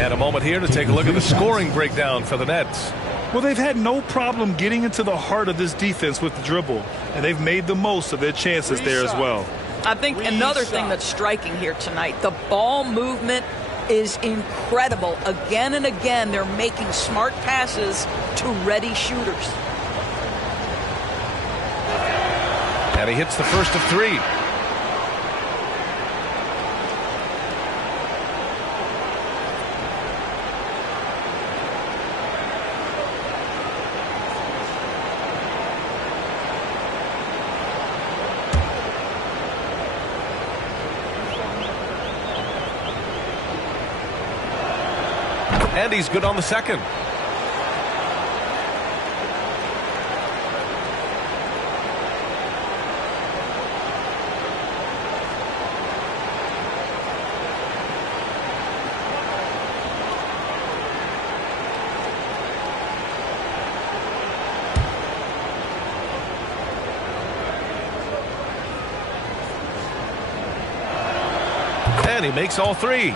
And a moment here to take a look at the scoring breakdown for the Nets. Well, they've had no problem getting into the heart of this defense with the dribble, and they've made the most of their chances there as well. I think another thing that's striking here tonight, the ball movement is incredible. Again and again, they're making smart passes to ready shooters. And he hits the first of 3. And he's good on the second. And he makes all 3.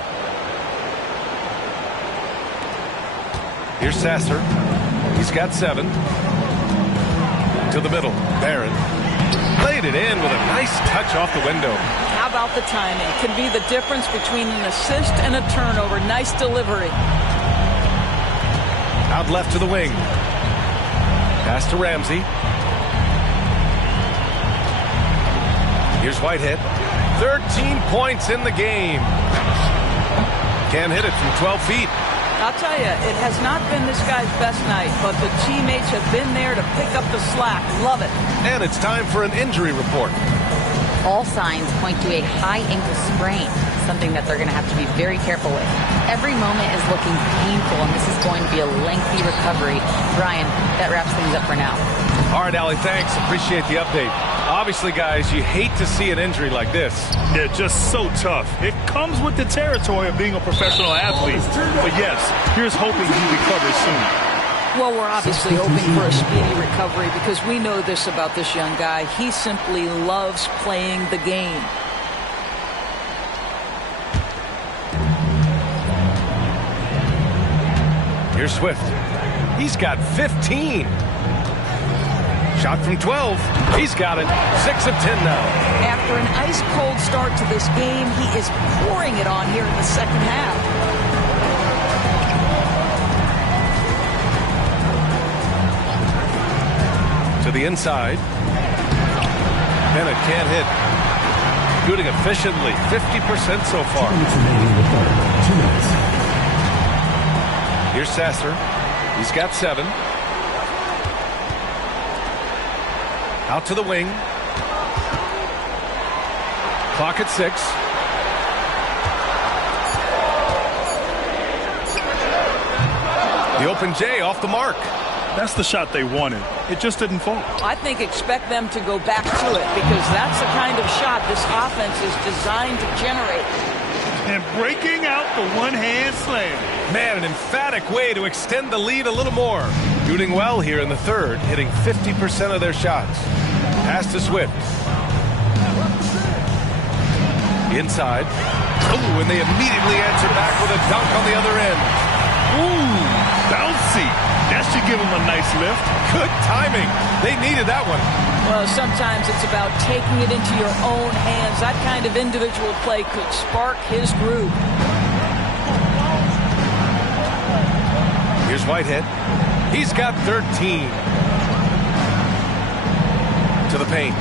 Here's Sasser. He's got 7. To the middle. Barron. Laid it in with a nice touch off the window. How about the timing? Can be the difference between an assist and a turnover. Nice delivery. Out left to the wing. Pass to Ramsey. Here's Whitehead. 13 points in the game. Can't hit it from 12 feet. I'll tell you, it has not been this guy's best night, but the teammates have been there to pick up the slack. Love it. And it's time for an injury report. All signs point to a high ankle sprain, something that they're going to have to be very careful with. Every moment is looking painful, and this is going to be a lengthy recovery. Brian, that wraps things up for now. All right, Allie, thanks. Appreciate the update. Obviously, guys, you hate to see an injury like this. They're just so tough. It comes with the territory of being a professional athlete. But yes, here's hoping he recovers soon. Well, we're obviously hoping for a speedy recovery because we know this about this young guy. He simply loves playing the game. Here's Swift. He's got 15. Shot from 12. He's got it. 6 of 10 now. After an ice-cold start to this game, he is pouring it on here in the second half. To the inside. Bennett can't hit. Shooting efficiently. 50% so far. 2 minutes remaining in the third. 2 minutes. Here's Sasser. He's got 7. Out to the wing. Clock at 6. The open J off the mark. That's the shot they wanted. It just didn't fall. I think expect them to go back to it because that's the kind of shot this offense is designed to generate. And breaking out the one-hand slam. Man, an emphatic way to extend the lead a little more. Shooting well here in the third, hitting 50% of their shots. Pass to Swift. Inside. Oh, and they immediately answer back with a dunk on the other end. Ooh, bouncy. That should give them a nice lift. Good timing. They needed that one. Well, sometimes it's about taking it into your own hands. That kind of individual play could spark his groove. Here's Whitehead. He's got 13. To the paint.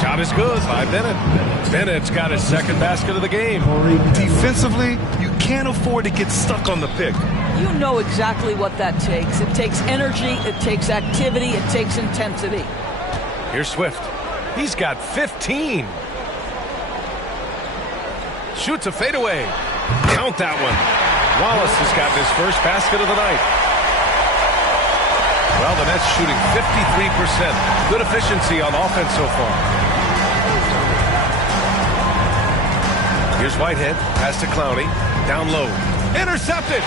Shot is good by Bennett. Bennett's got his second basket of the game. Defensively, you can't afford to get stuck on the pick. You know exactly what that takes. It takes energy, it takes activity, it takes intensity. Here's Swift. He's got 15. Shoots a fadeaway. Count that one. Wallace has gotten his first basket of the night. Well, the Nets shooting 53%. Good efficiency on offense so far. Here's Whitehead. Pass to Clowney. Down low. Intercepted!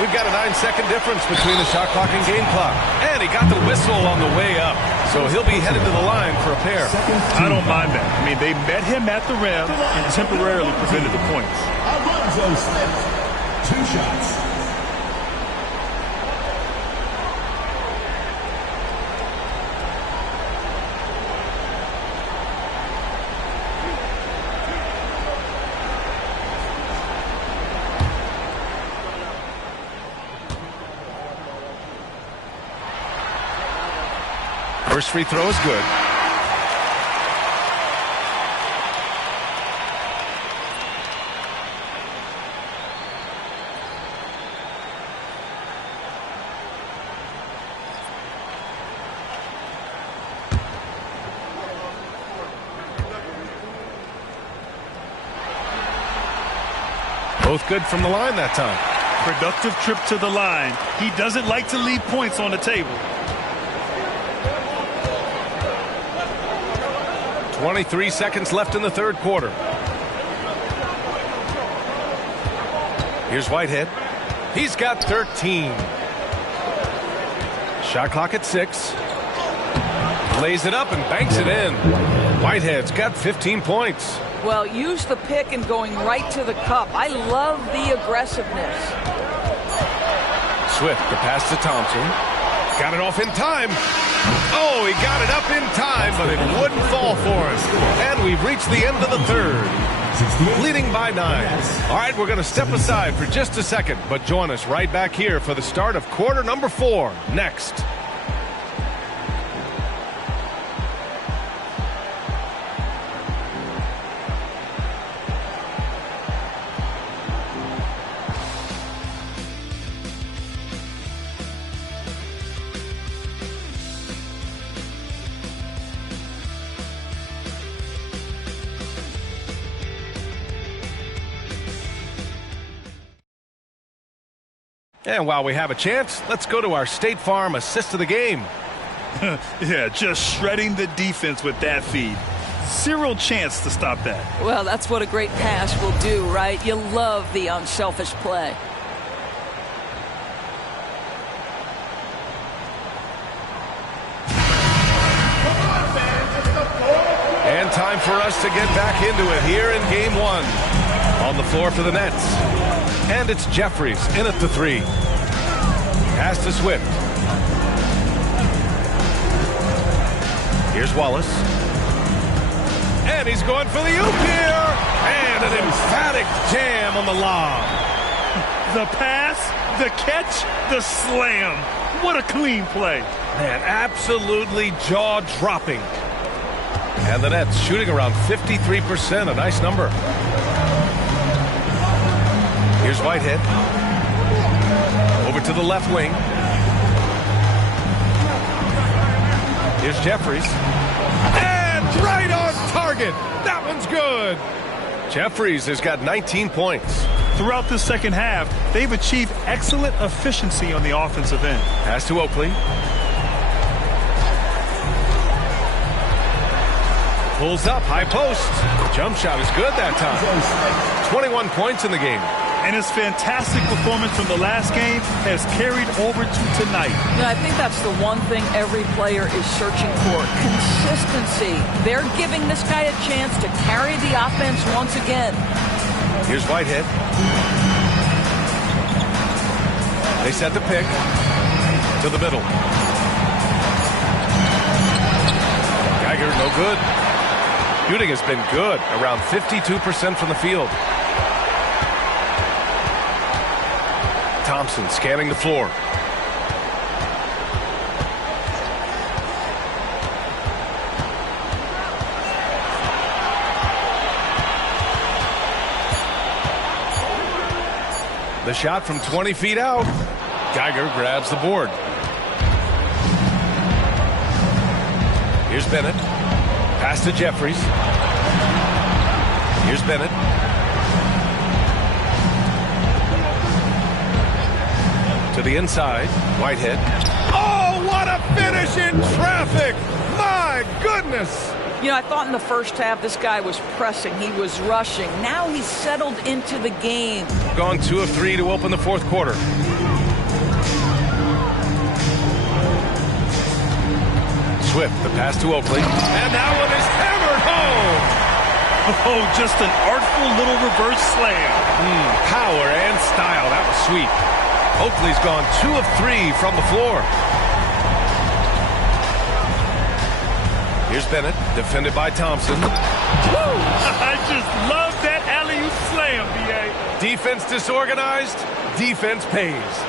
We've got a 9-second difference between the shot clock and game clock. And he got the whistle on the way up. So he'll be headed to the line for a pair. I don't mind that. I mean, they met him at the rim and temporarily prevented the points. Alonzo Smith, 2 shots. First free throw is good. Both good from the line that time. Productive trip to the line. He doesn't like to leave points on the table. 23 seconds left in the third quarter. Here's Whitehead. He's got 13. Shot clock at 6. Lays it up and banks it in. Whitehead's got 15 points. Well, use the pick and going right to the cup. I love the aggressiveness. Swift, the pass to Thompson. Got it off in time. Oh, he got it up in time, but it wouldn't fall for him. And we've reached the end of the third. Leading by 9. All right, we're going to step aside for just a second, but join us right back here for the start of quarter number 4 next. And while we have a chance, let's go to our State Farm assist of the game. Yeah, just shredding the defense with that feed. Zero chance to stop that. Well, that's what a great pass will do, right? You love the unselfish play. And time for us to get back into it here in game 1. On the floor for the Nets. And it's Jeffries in at the 3. Pass to Swift. Here's Wallace. And he's going for the oop here. And an emphatic jam on the lob. The pass, the catch, the slam. What a clean play. Man, absolutely jaw-dropping. And the Nets shooting around 53%, a nice number. Here's Whitehead. Over to the left wing. Here's Jeffries. And right on target. That one's good. Jeffries has got 19 points. Throughout the second half, they've achieved excellent efficiency on the offensive end. Pass to Oakley. Pulls up, high post. Jump shot is good that time. 21 points in the game. And his fantastic performance from the last game has carried over to tonight. Yeah, I think that's the one thing every player is searching for. Consistency. They're giving this guy a chance to carry the offense once again. Here's Whitehead. They set the pick to the middle. Geiger, no good. Shooting has been good, around 52% from the field. Thompson scanning the floor. The shot from 20 feet out. Geiger grabs the board. Here's Bennett. Pass to Jeffries. Here's Bennett. To the inside. Whitehead. Oh, what a finish in traffic! My goodness! You know, I thought in the first half this guy was pressing. He was rushing. Now he's settled into the game. Gone 2 of 3 to open the fourth quarter. Swift, the pass to Oakley. And that one is hammered home! Oh, just an artful little reverse slam. Power and style. That was sweet. Oakley's gone 2 of 3 from the floor. Here's Bennett, defended by Thompson. Woo! I just love that alley-oop slam, B.A. Defense disorganized, defense pays.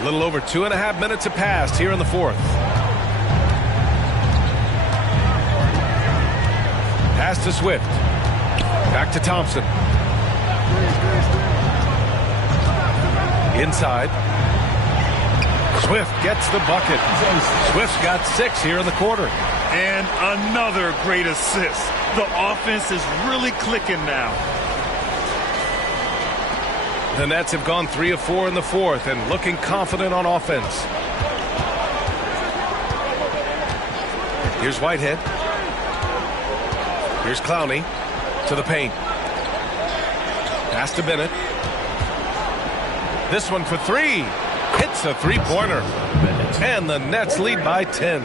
A little over 2.5 minutes have passed here in the fourth. Pass to Swift. Back to Thompson. Inside. Swift gets the bucket. Swift's got 6 here in the quarter. And another great assist. The offense is really clicking now. The Nets have gone 3 of 4 in the fourth and looking confident on offense. Here's Whitehead. Here's Clowney to the paint. Pass to Bennett. This one for 3. Hits a three-pointer. And the Nets lead by 10.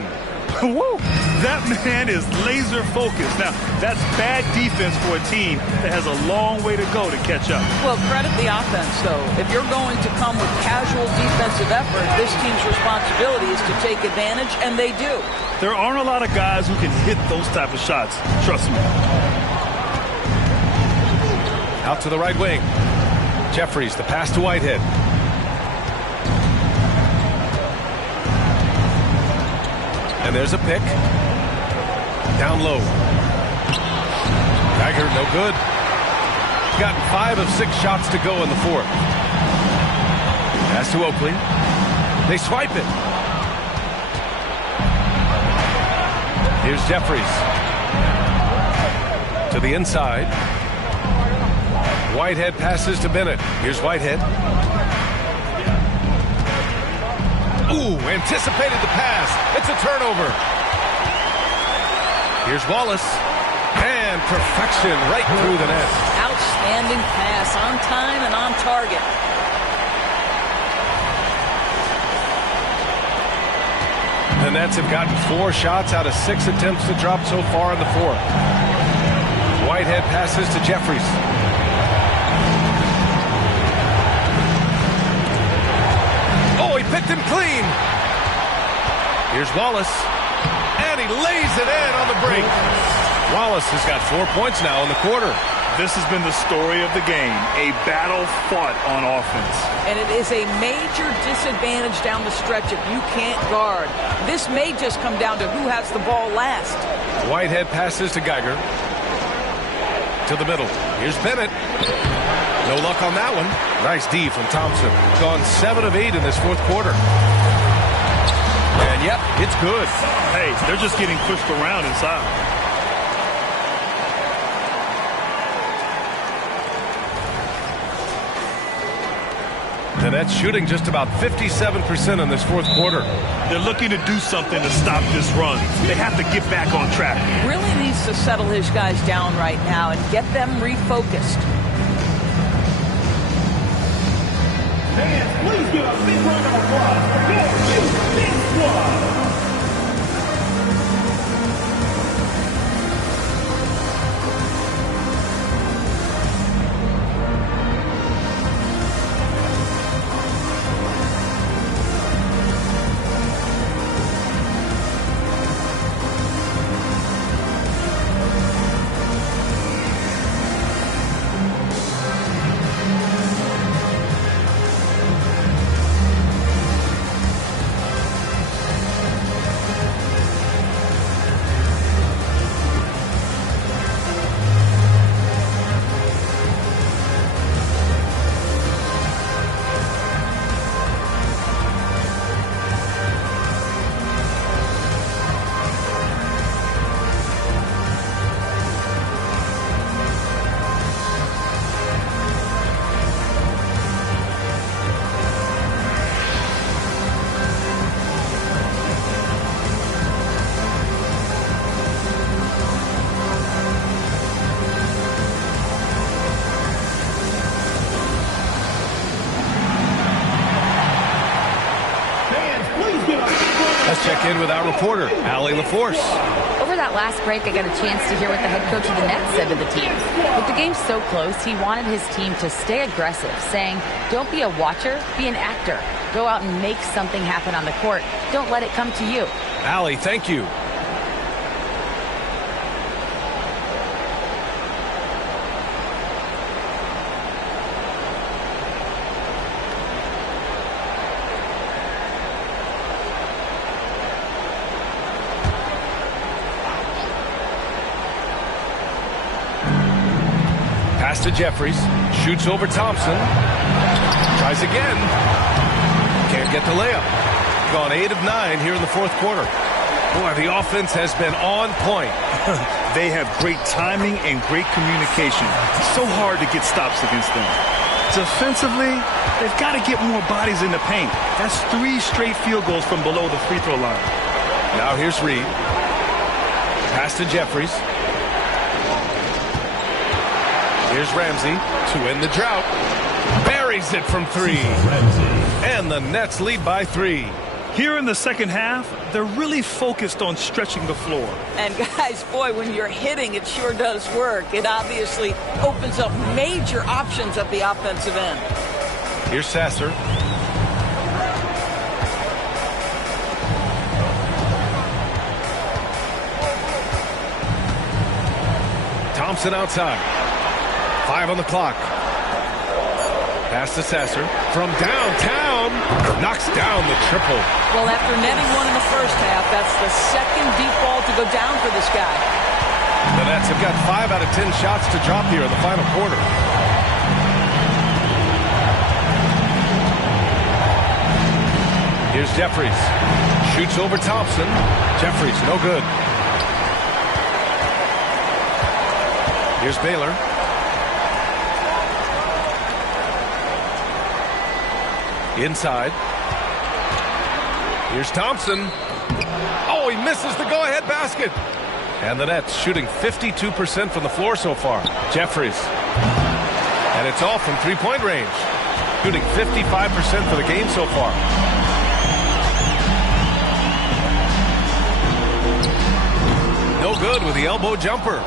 Woo! That man is laser focused. Now, that's bad defense for a team that has a long way to go to catch up. Well, credit the offense, though. If you're going to come with casual defensive effort, this team's responsibility is to take advantage, and they do. There aren't a lot of guys who can hit those type of shots. Trust me. Out to the right wing. Jeffries, the pass to Whitehead. And there's a pick. Down low. Geiger, no good. Got 5 of 6 shots to go in the fourth. Pass to Oakley. They swipe it. Here's Jeffries. To the inside. Whitehead passes to Bennett. Here's Whitehead. Ooh, anticipated the pass. It's a turnover. Here's Wallace. And perfection right through the net. Outstanding pass, on time and on target. The Nets have gotten 4 shots out of 6 attempts to drop so far in the fourth. Whitehead passes to Jeffries. Oh, he picked him clean. Here's Wallace. And he lays it in on the break. Wallace has got 4 points now in the quarter. This has been the story of the game, a battle fought on offense. And it is a major disadvantage down the stretch if you can't guard. This may just come down to who has the ball last. Whitehead passes to Geiger. To the middle. Here's Bennett. No luck on that one. Nice D from Thompson. Gone 7 of 8 in this fourth quarter. And yep, it's good. Hey, they're just getting pushed around inside. The Nets shooting just about 57% in this fourth quarter. They're looking to do something to stop this run. They have to get back on track. Really needs to settle his guys down right now and get them refocused. Fans, please give a big round of applause for your big squad. check in with our reporter, Allie LaForce. Over that last break, I got a chance to hear what the head coach of the Nets said to the team. With the game so close, he wanted his team to stay aggressive, saying, don't be a watcher, be an actor. Go out and make something happen on the court. Don't let it come to you. Allie, thank you. Pass to Jeffries, shoots over Thompson, tries again, can't get the layup. Gone 8 of 9 here in the fourth quarter. Boy, the offense has been on point. They have great timing and great communication. So hard to get stops against them. Defensively, they've got to get more bodies in the paint. That's 3 straight field goals from below the free throw line. Now here's Reed. Pass to Jeffries. Here's Ramsey to end the drought. Buries it from 3. And the Nets lead by 3. Here in the second half, they're really focused on stretching the floor. And guys, boy, when you're hitting, it sure does work. It obviously opens up major options at the offensive end. Here's Sasser. Thompson outside. 5 on the clock. Pass to Sasser. From downtown. Knocks down the triple. Well, after netting one in the first half, that's the second deep ball to go down for this guy. The Nets have got 5 out of 10 shots to drop here in the final quarter. Here's Jeffries. Shoots over Thompson. Jeffries, no good. Here's Baylor. Inside. Here's Thompson. Oh, he misses the go-ahead basket. And the Nets shooting 52% from the floor so far. Jeffries. And it's all from three-point range. Shooting 55% for the game so far. No good with the elbow jumper.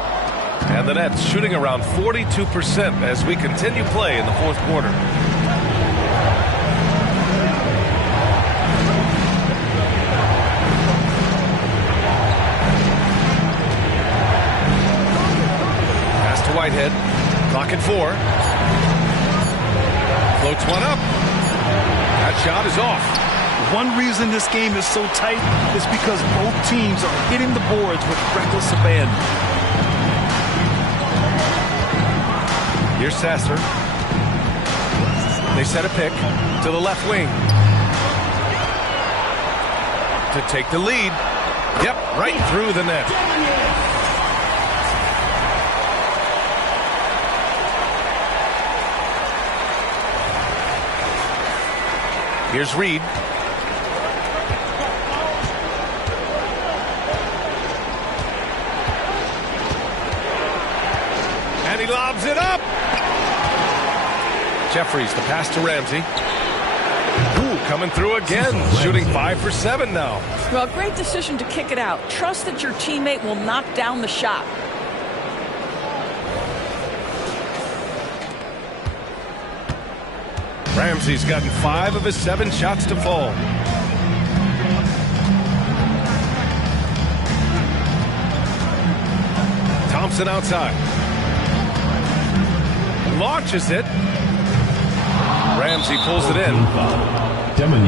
And the Nets shooting around 42% as we continue play in the fourth quarter. Whitehead, clock at 4. Floats one up. That shot is off. One reason this game is so tight is because both teams are hitting the boards with reckless abandon. Here's Sasser. They set a pick to the left wing. To take the lead. Yep, right through the net. Here's Reed. And he lobs it up. Jeffries, the pass to Ramsey. Ooh, coming through again. Shooting 5 for 7 now. Well, great decision to kick it out. Trust that your teammate will knock down the shot. Ramsey's gotten 5 of his 7 shots to fall. Thompson outside. Launches it. Ramsey pulls it in.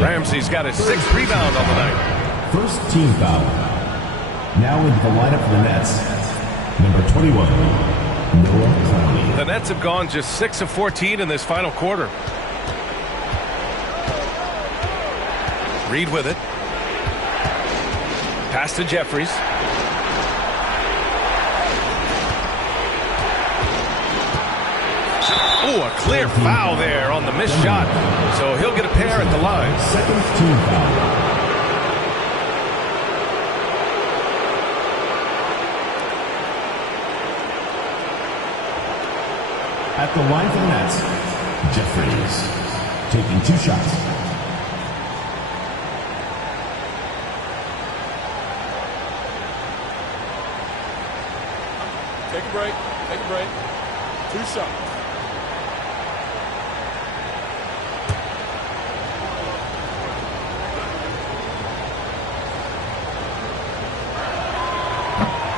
Ramsey's got his 6th rebound on the night. First team foul. Now into the lineup for the Nets. Number 21, Noah Clowney. The Nets have gone just 6 of 14 in this final quarter. Reed with it. Pass to Jeffries. Oh, a clear foul there on the missed shot. So he'll get a pair at the line. Second team foul. At the line for the Nets, Jeffries taking 2 shots. a break. Take a break. 2 shots.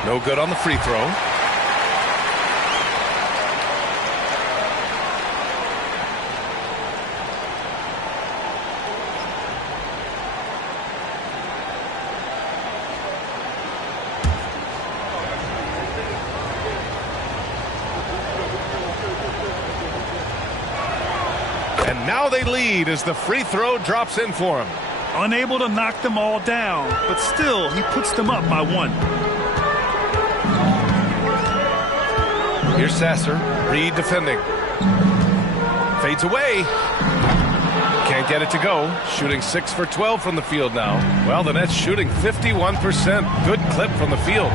No good on the free throw. And now they lead as the free throw drops in for him. Unable to knock them all down, but still he puts them up by 1. Here's Sasser. Reed defending. Fades away. Can't get it to go. Shooting 6 for 12 from the field now. Well, the Nets shooting 51%. Good clip from the field.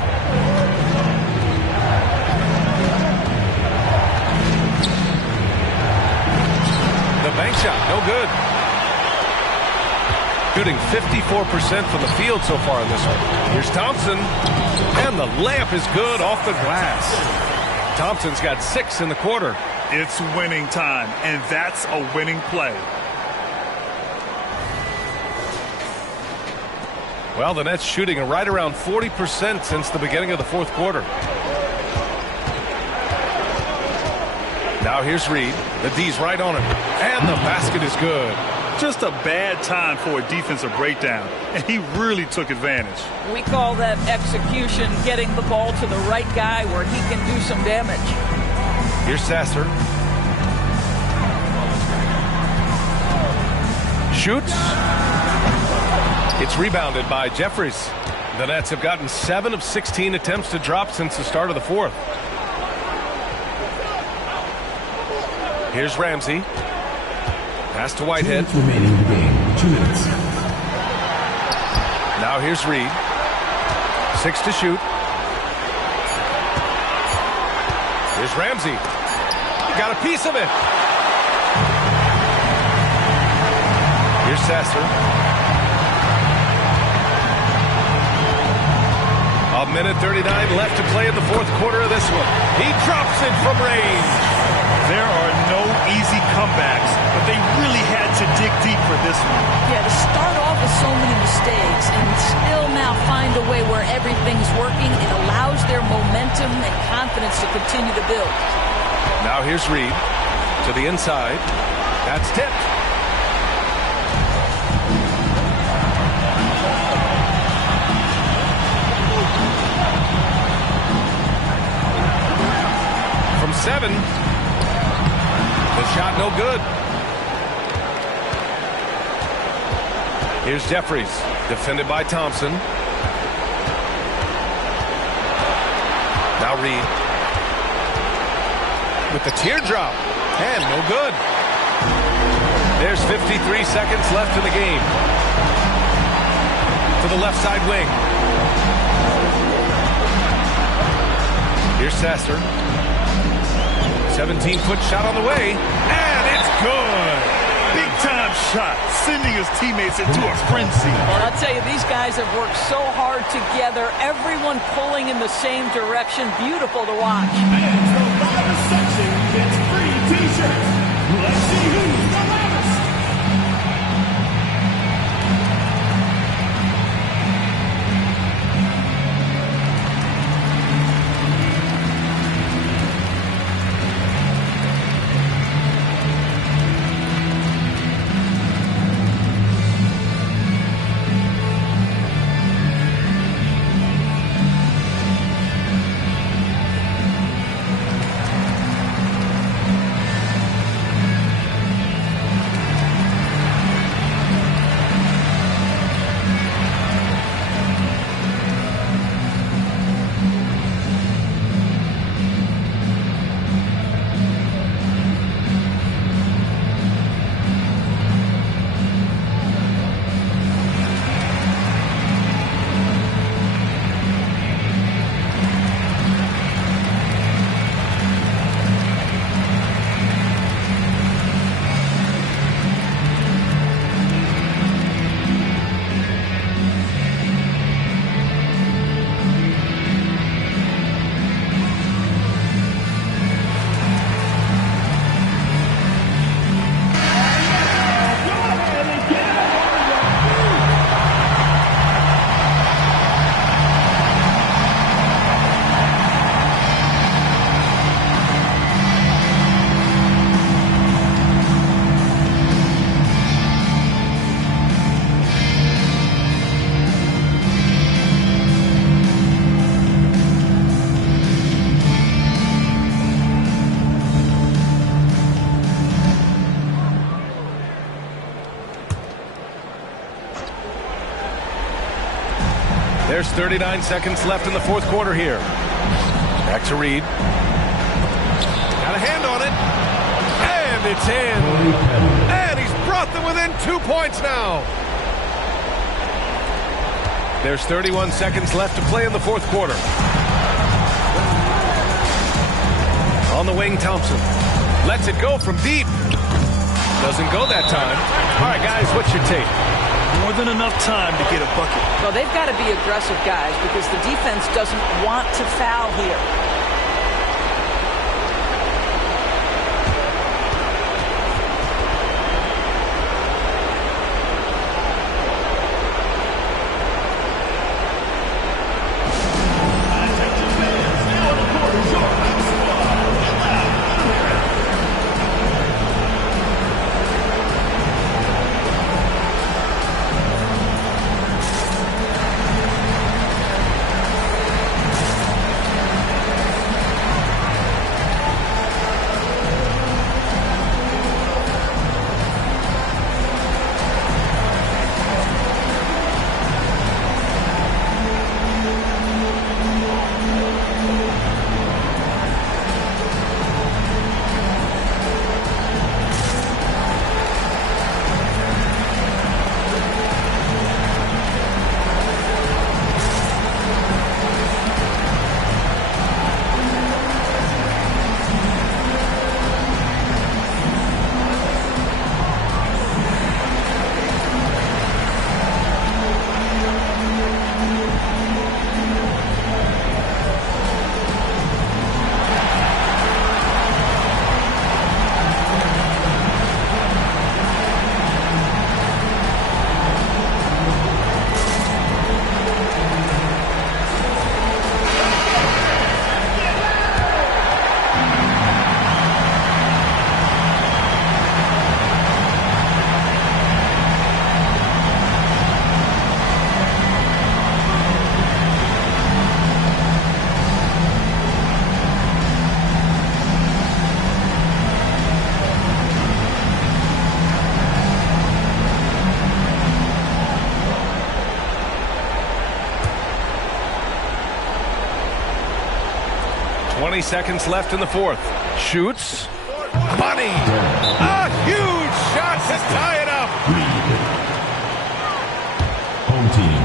The bank shot, no good. Shooting 54% from the field so far in this one. Here's Thompson. And the layup is good off the glass. Thompson's got 6 in the quarter. It's winning time, and that's a winning play. Well, the Nets shooting right around 40% since the beginning of the fourth quarter. Now here's Reed. The D's right on him. And the basket is good. Just a bad time for a defensive breakdown, and he really took advantage. We call that execution, getting the ball to the right guy where he can do some damage. Here's Sasser. Shoots. It's rebounded by Jeffries. The Nets have gotten 7 of 16 attempts to drop since the start of the fourth. Here's Ramsey. Pass to Whitehead. 2 minutes remaining in the game. 2 minutes. Now here's Reed. 6 to shoot. Here's Ramsey. He got a piece of it. Here's Sasser. A minute 39 left to play in the fourth quarter of this one. He drops it from range. There are no easy comebacks, but they really had to dig deep for this one. Yeah, to start off with so many mistakes and still now find a way where everything's working, it allows their momentum and confidence to continue to build. Now here's Reed to the inside. That's tipped. From 7. The shot no good. Here's Jeffries, defended by Thompson. Now Reed. With the teardrop. And no good. There's 53 seconds left in the game. To the left side wing. Here's Sasser. 17-foot shot on the way, and it's good. Big-time shot, sending his teammates into a frenzy. Well, I'll tell you, these guys have worked so hard together, everyone pulling in the same direction. Beautiful to watch. And from the section gets free T-shirts. Let's see who's the loudest. There's 39 seconds left in the fourth quarter here. Back to Reed. Got a hand on it. And it's in. And he's brought them within 2 points now. There's 31 seconds left to play in the fourth quarter. On the wing, Thompson. Lets it go from deep. Doesn't go that time. All right, guys, what's your take? More than enough time to get a bucket. Well, they've got to be aggressive, guys, because the defense doesn't want to foul here. Seconds left in the fourth. Shoots. Money. A huge shot to tie it up. Home team.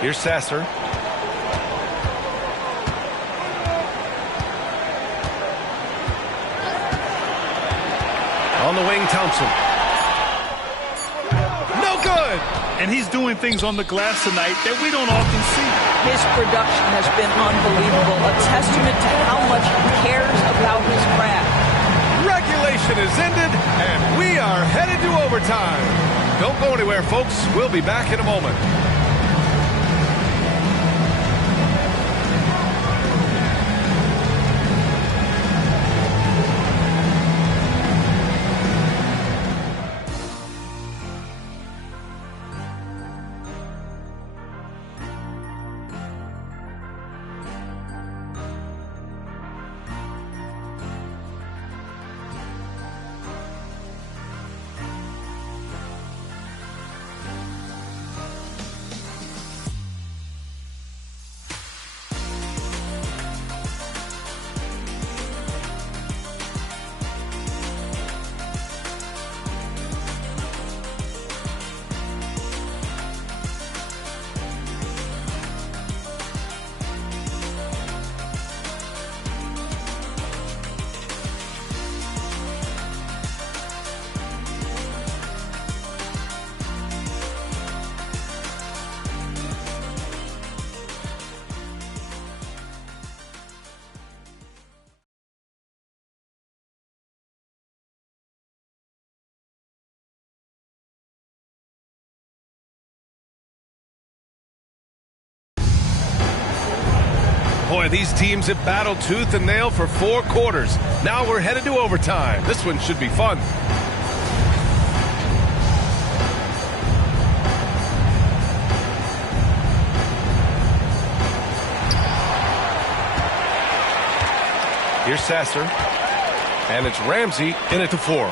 Here's Sasser. On the wing, Thompson. No good! And he's doing things on the glass tonight that we don't often see. His production has been unbelievable, a testament to how much he cares about his craft. Regular possession is ended, and we are headed to overtime. Don't go anywhere, folks. We'll be back in a moment. Boy, these teams have battled tooth and nail for 4 quarters. Now we're headed to overtime. This one should be fun. Here's Sasser. And it's Ramsey in it to 4.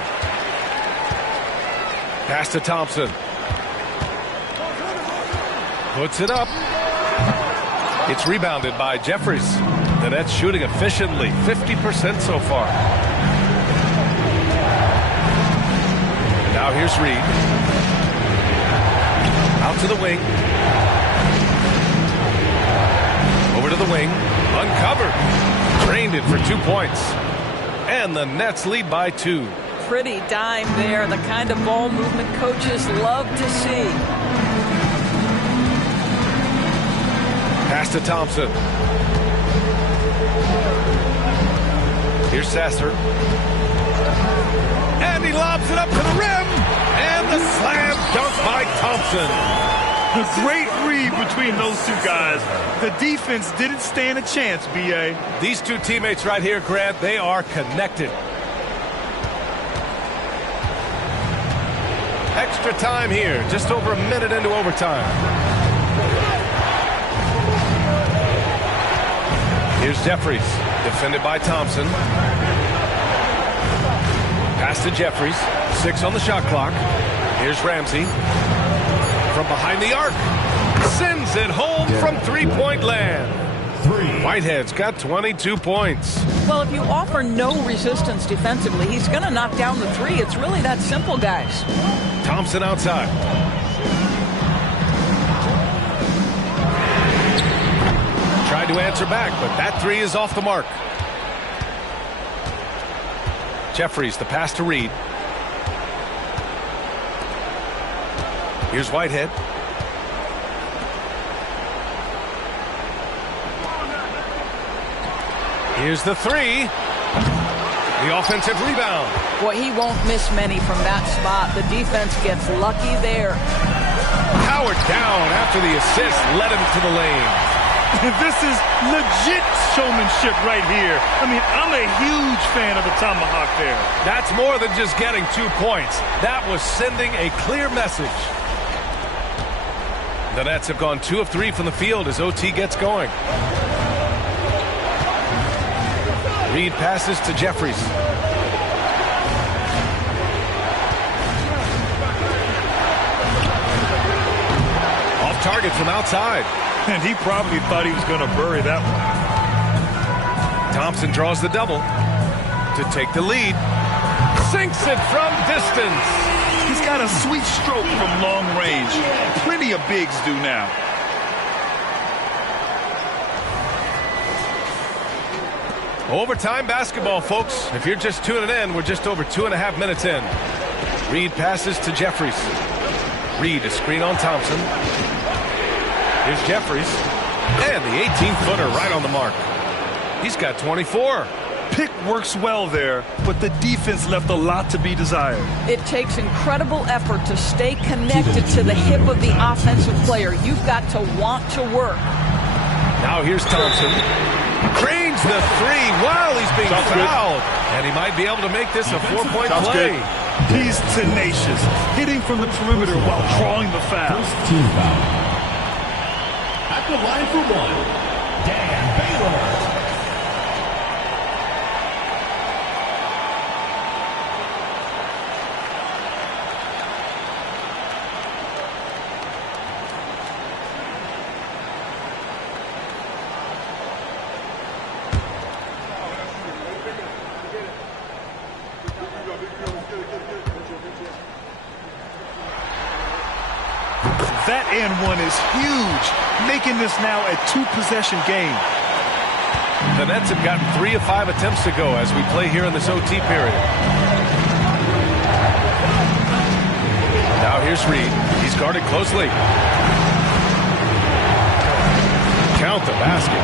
Pass to Thompson. Puts it up. It's rebounded by Jeffries. The Nets shooting efficiently, 50% so far. And now here's Reed. Out to the wing. Over to the wing. Uncovered. Drained it for 2 points. And the Nets lead by 2. Pretty dime there. The kind of ball movement coaches love to see. Pass to Thompson. Here's Sasser. And he lobs it up to the rim. And the slam dunk by Thompson. A great read between those two guys. The defense didn't stand a chance, B.A. These two teammates right here, Grant, they are connected. Extra time here, just over a minute into overtime. Here's Jeffries, defended by Thompson. Pass to Jeffries, 6 on the shot clock. Here's Ramsey. From behind the arc. Sends it home from three-point land. Whitehead's got 22 points. Well, if you offer no resistance defensively, he's going to knock down the 3. It's really that simple, guys. Thompson outside. Tried to answer back, but that 3 is off the mark. Jeffries, the pass to Reed. Here's Whitehead. Here's the 3. The offensive rebound. Boy, he won't miss many from that spot. The defense gets lucky there. Howard down after the assist led him to the lane. This is legit showmanship right here. I mean, I'm a huge fan of the tomahawk there. That's more than just getting 2 points. That was sending a clear message. The Nets have gone 2 of 3 from the field as OT gets going. Reed passes to Jeffries. Off target from outside. And he probably thought he was going to bury that one. Thompson draws the double to take the lead. Sinks it from distance. He's got a sweet stroke from long range. Plenty of bigs do now. Overtime basketball, folks. If you're just tuning in, we're just over 2.5 minutes in. Reed passes to Jeffries. Reed, a screen on Thompson. Here's Jeffries. And the 18-footer right on the mark. He's got 24. Pick works well there, but the defense left a lot to be desired. It takes incredible effort to stay connected to the hip of the offensive player. You've got to want to work. Now here's Thompson. Cranes the three while he's being fouled. And he might be able to make this a 4-point play. Good. He's tenacious, hitting from the perimeter while drawing the foul. First team foul. At the line for one, Dan Baylor. That and one is huge, making this now a 2-possession game. The Nets have gotten 3 of 5 attempts to go as we play here in this OT period. Now here's Reed. He's guarded closely. Count the basket.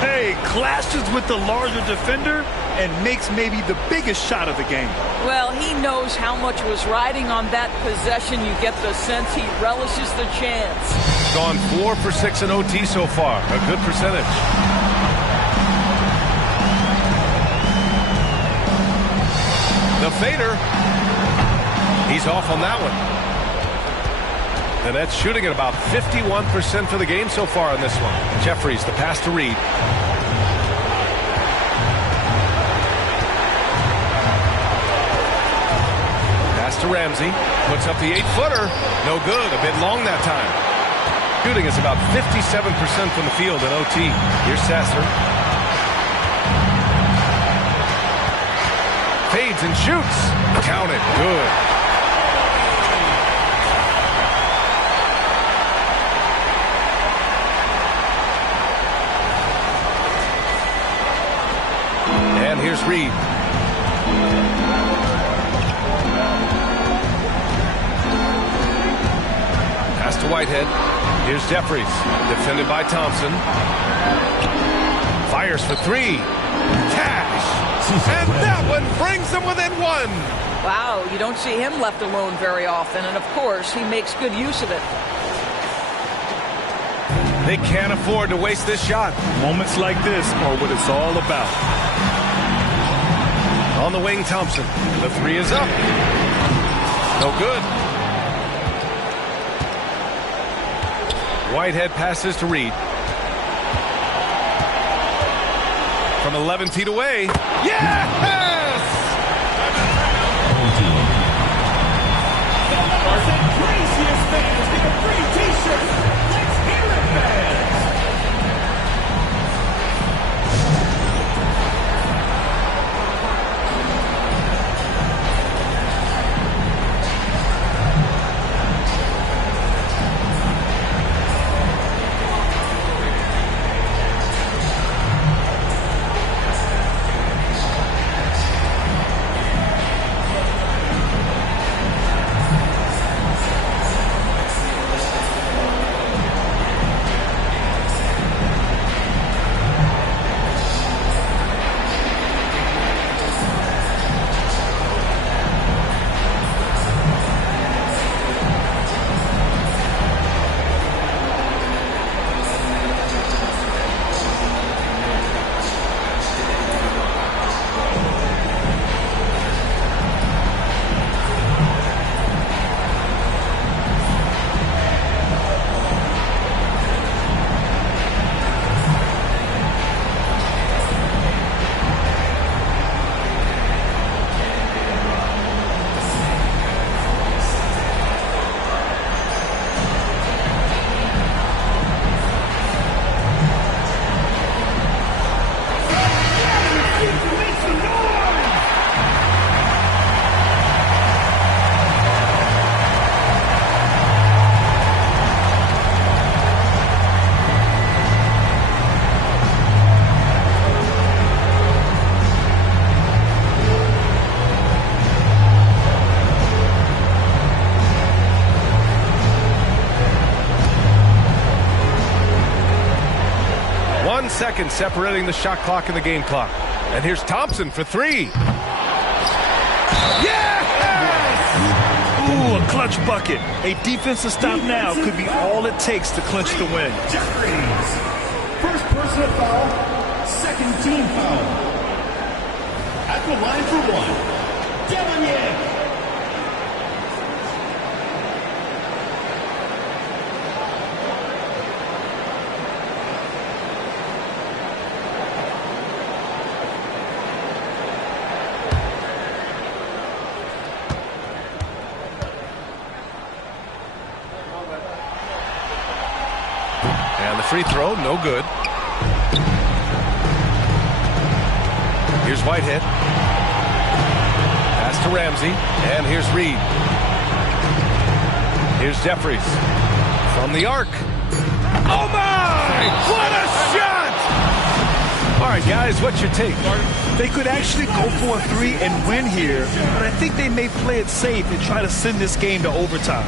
Hey, clashes with the larger defender and makes maybe the biggest shot of the game. Well, he knows how much was riding on that possession. You get the sense he relishes the chance. Gone 4 for 6 in OT so far. A good percentage. The fader. He's off on that one. And that's shooting at about 51% for the game so far in this one. Jeffries, the pass to Reed. To Ramsey, puts up the 8-footer. No good, a bit long that time. Shooting is about 57% from the field in OT. Here's Sasser. Fades and shoots. Count it, good. And here's Reed. To Whitehead. Here's Jeffries. Defended by Thompson. Fires for 3. Cash. And that one brings them within 1. Wow, you don't see him left alone very often. And, of course, he makes good use of it. They can't afford to waste this shot. Moments like this are what it's all about. On the wing, Thompson. The 3 is up. No good. Whitehead passes to Reed. From 11 feet away. Yes! Craziest fans get a free t-shirt. Let's hear it, fans. seconds separating the shot clock and the game clock. And here's Thompson for three. Yes! Ooh, a clutch bucket. A defensive stop now could be all it takes to clinch the win. Jeffries. First personal foul, second team foul. At the line for one, Demonic. And the free throw, no good. Here's Whitehead. Pass to Ramsey. And here's Reed. Here's Jeffries. From the arc. Oh my! What a shot! All right, guys, what's your take? They could actually go for a three and win here, but I think they may play it safe and try to send this game to overtime.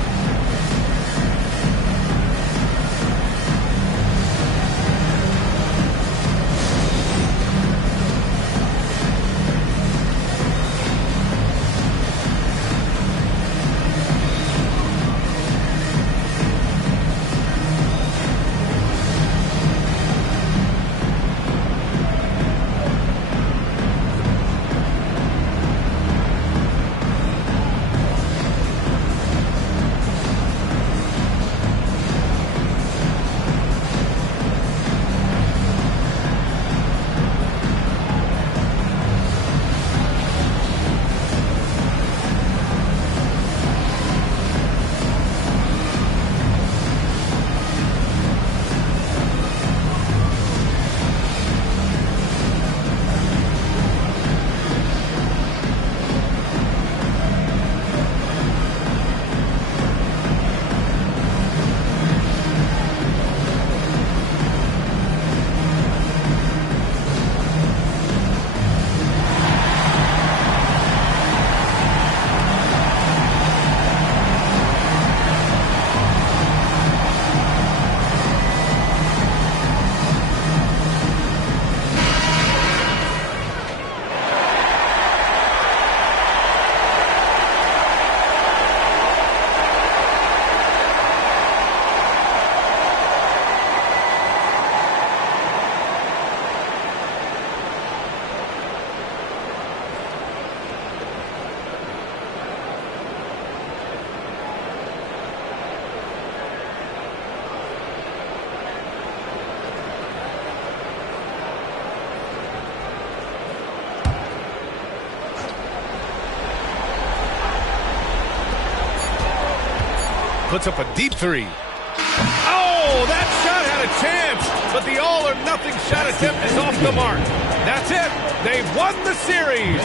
Puts up a deep three. Oh, that shot had a chance, but the all-or-nothing shot attempt is off the mark. That's it. They've won the series.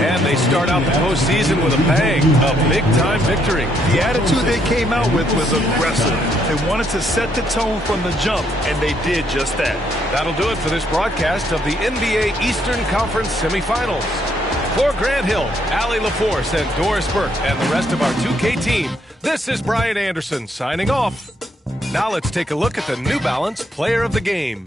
And they start out the postseason with a bang, a big-time victory. The attitude they came out with was aggressive. They wanted to set the tone from the jump, and they did just that. That'll do it for this broadcast of the NBA Eastern Conference semifinals. For Grant Hill, Allie LaForce, and Doris Burke, and the rest of our 2K team, this is Brian Anderson signing off. Now let's take a look at the New Balance Player of the Game.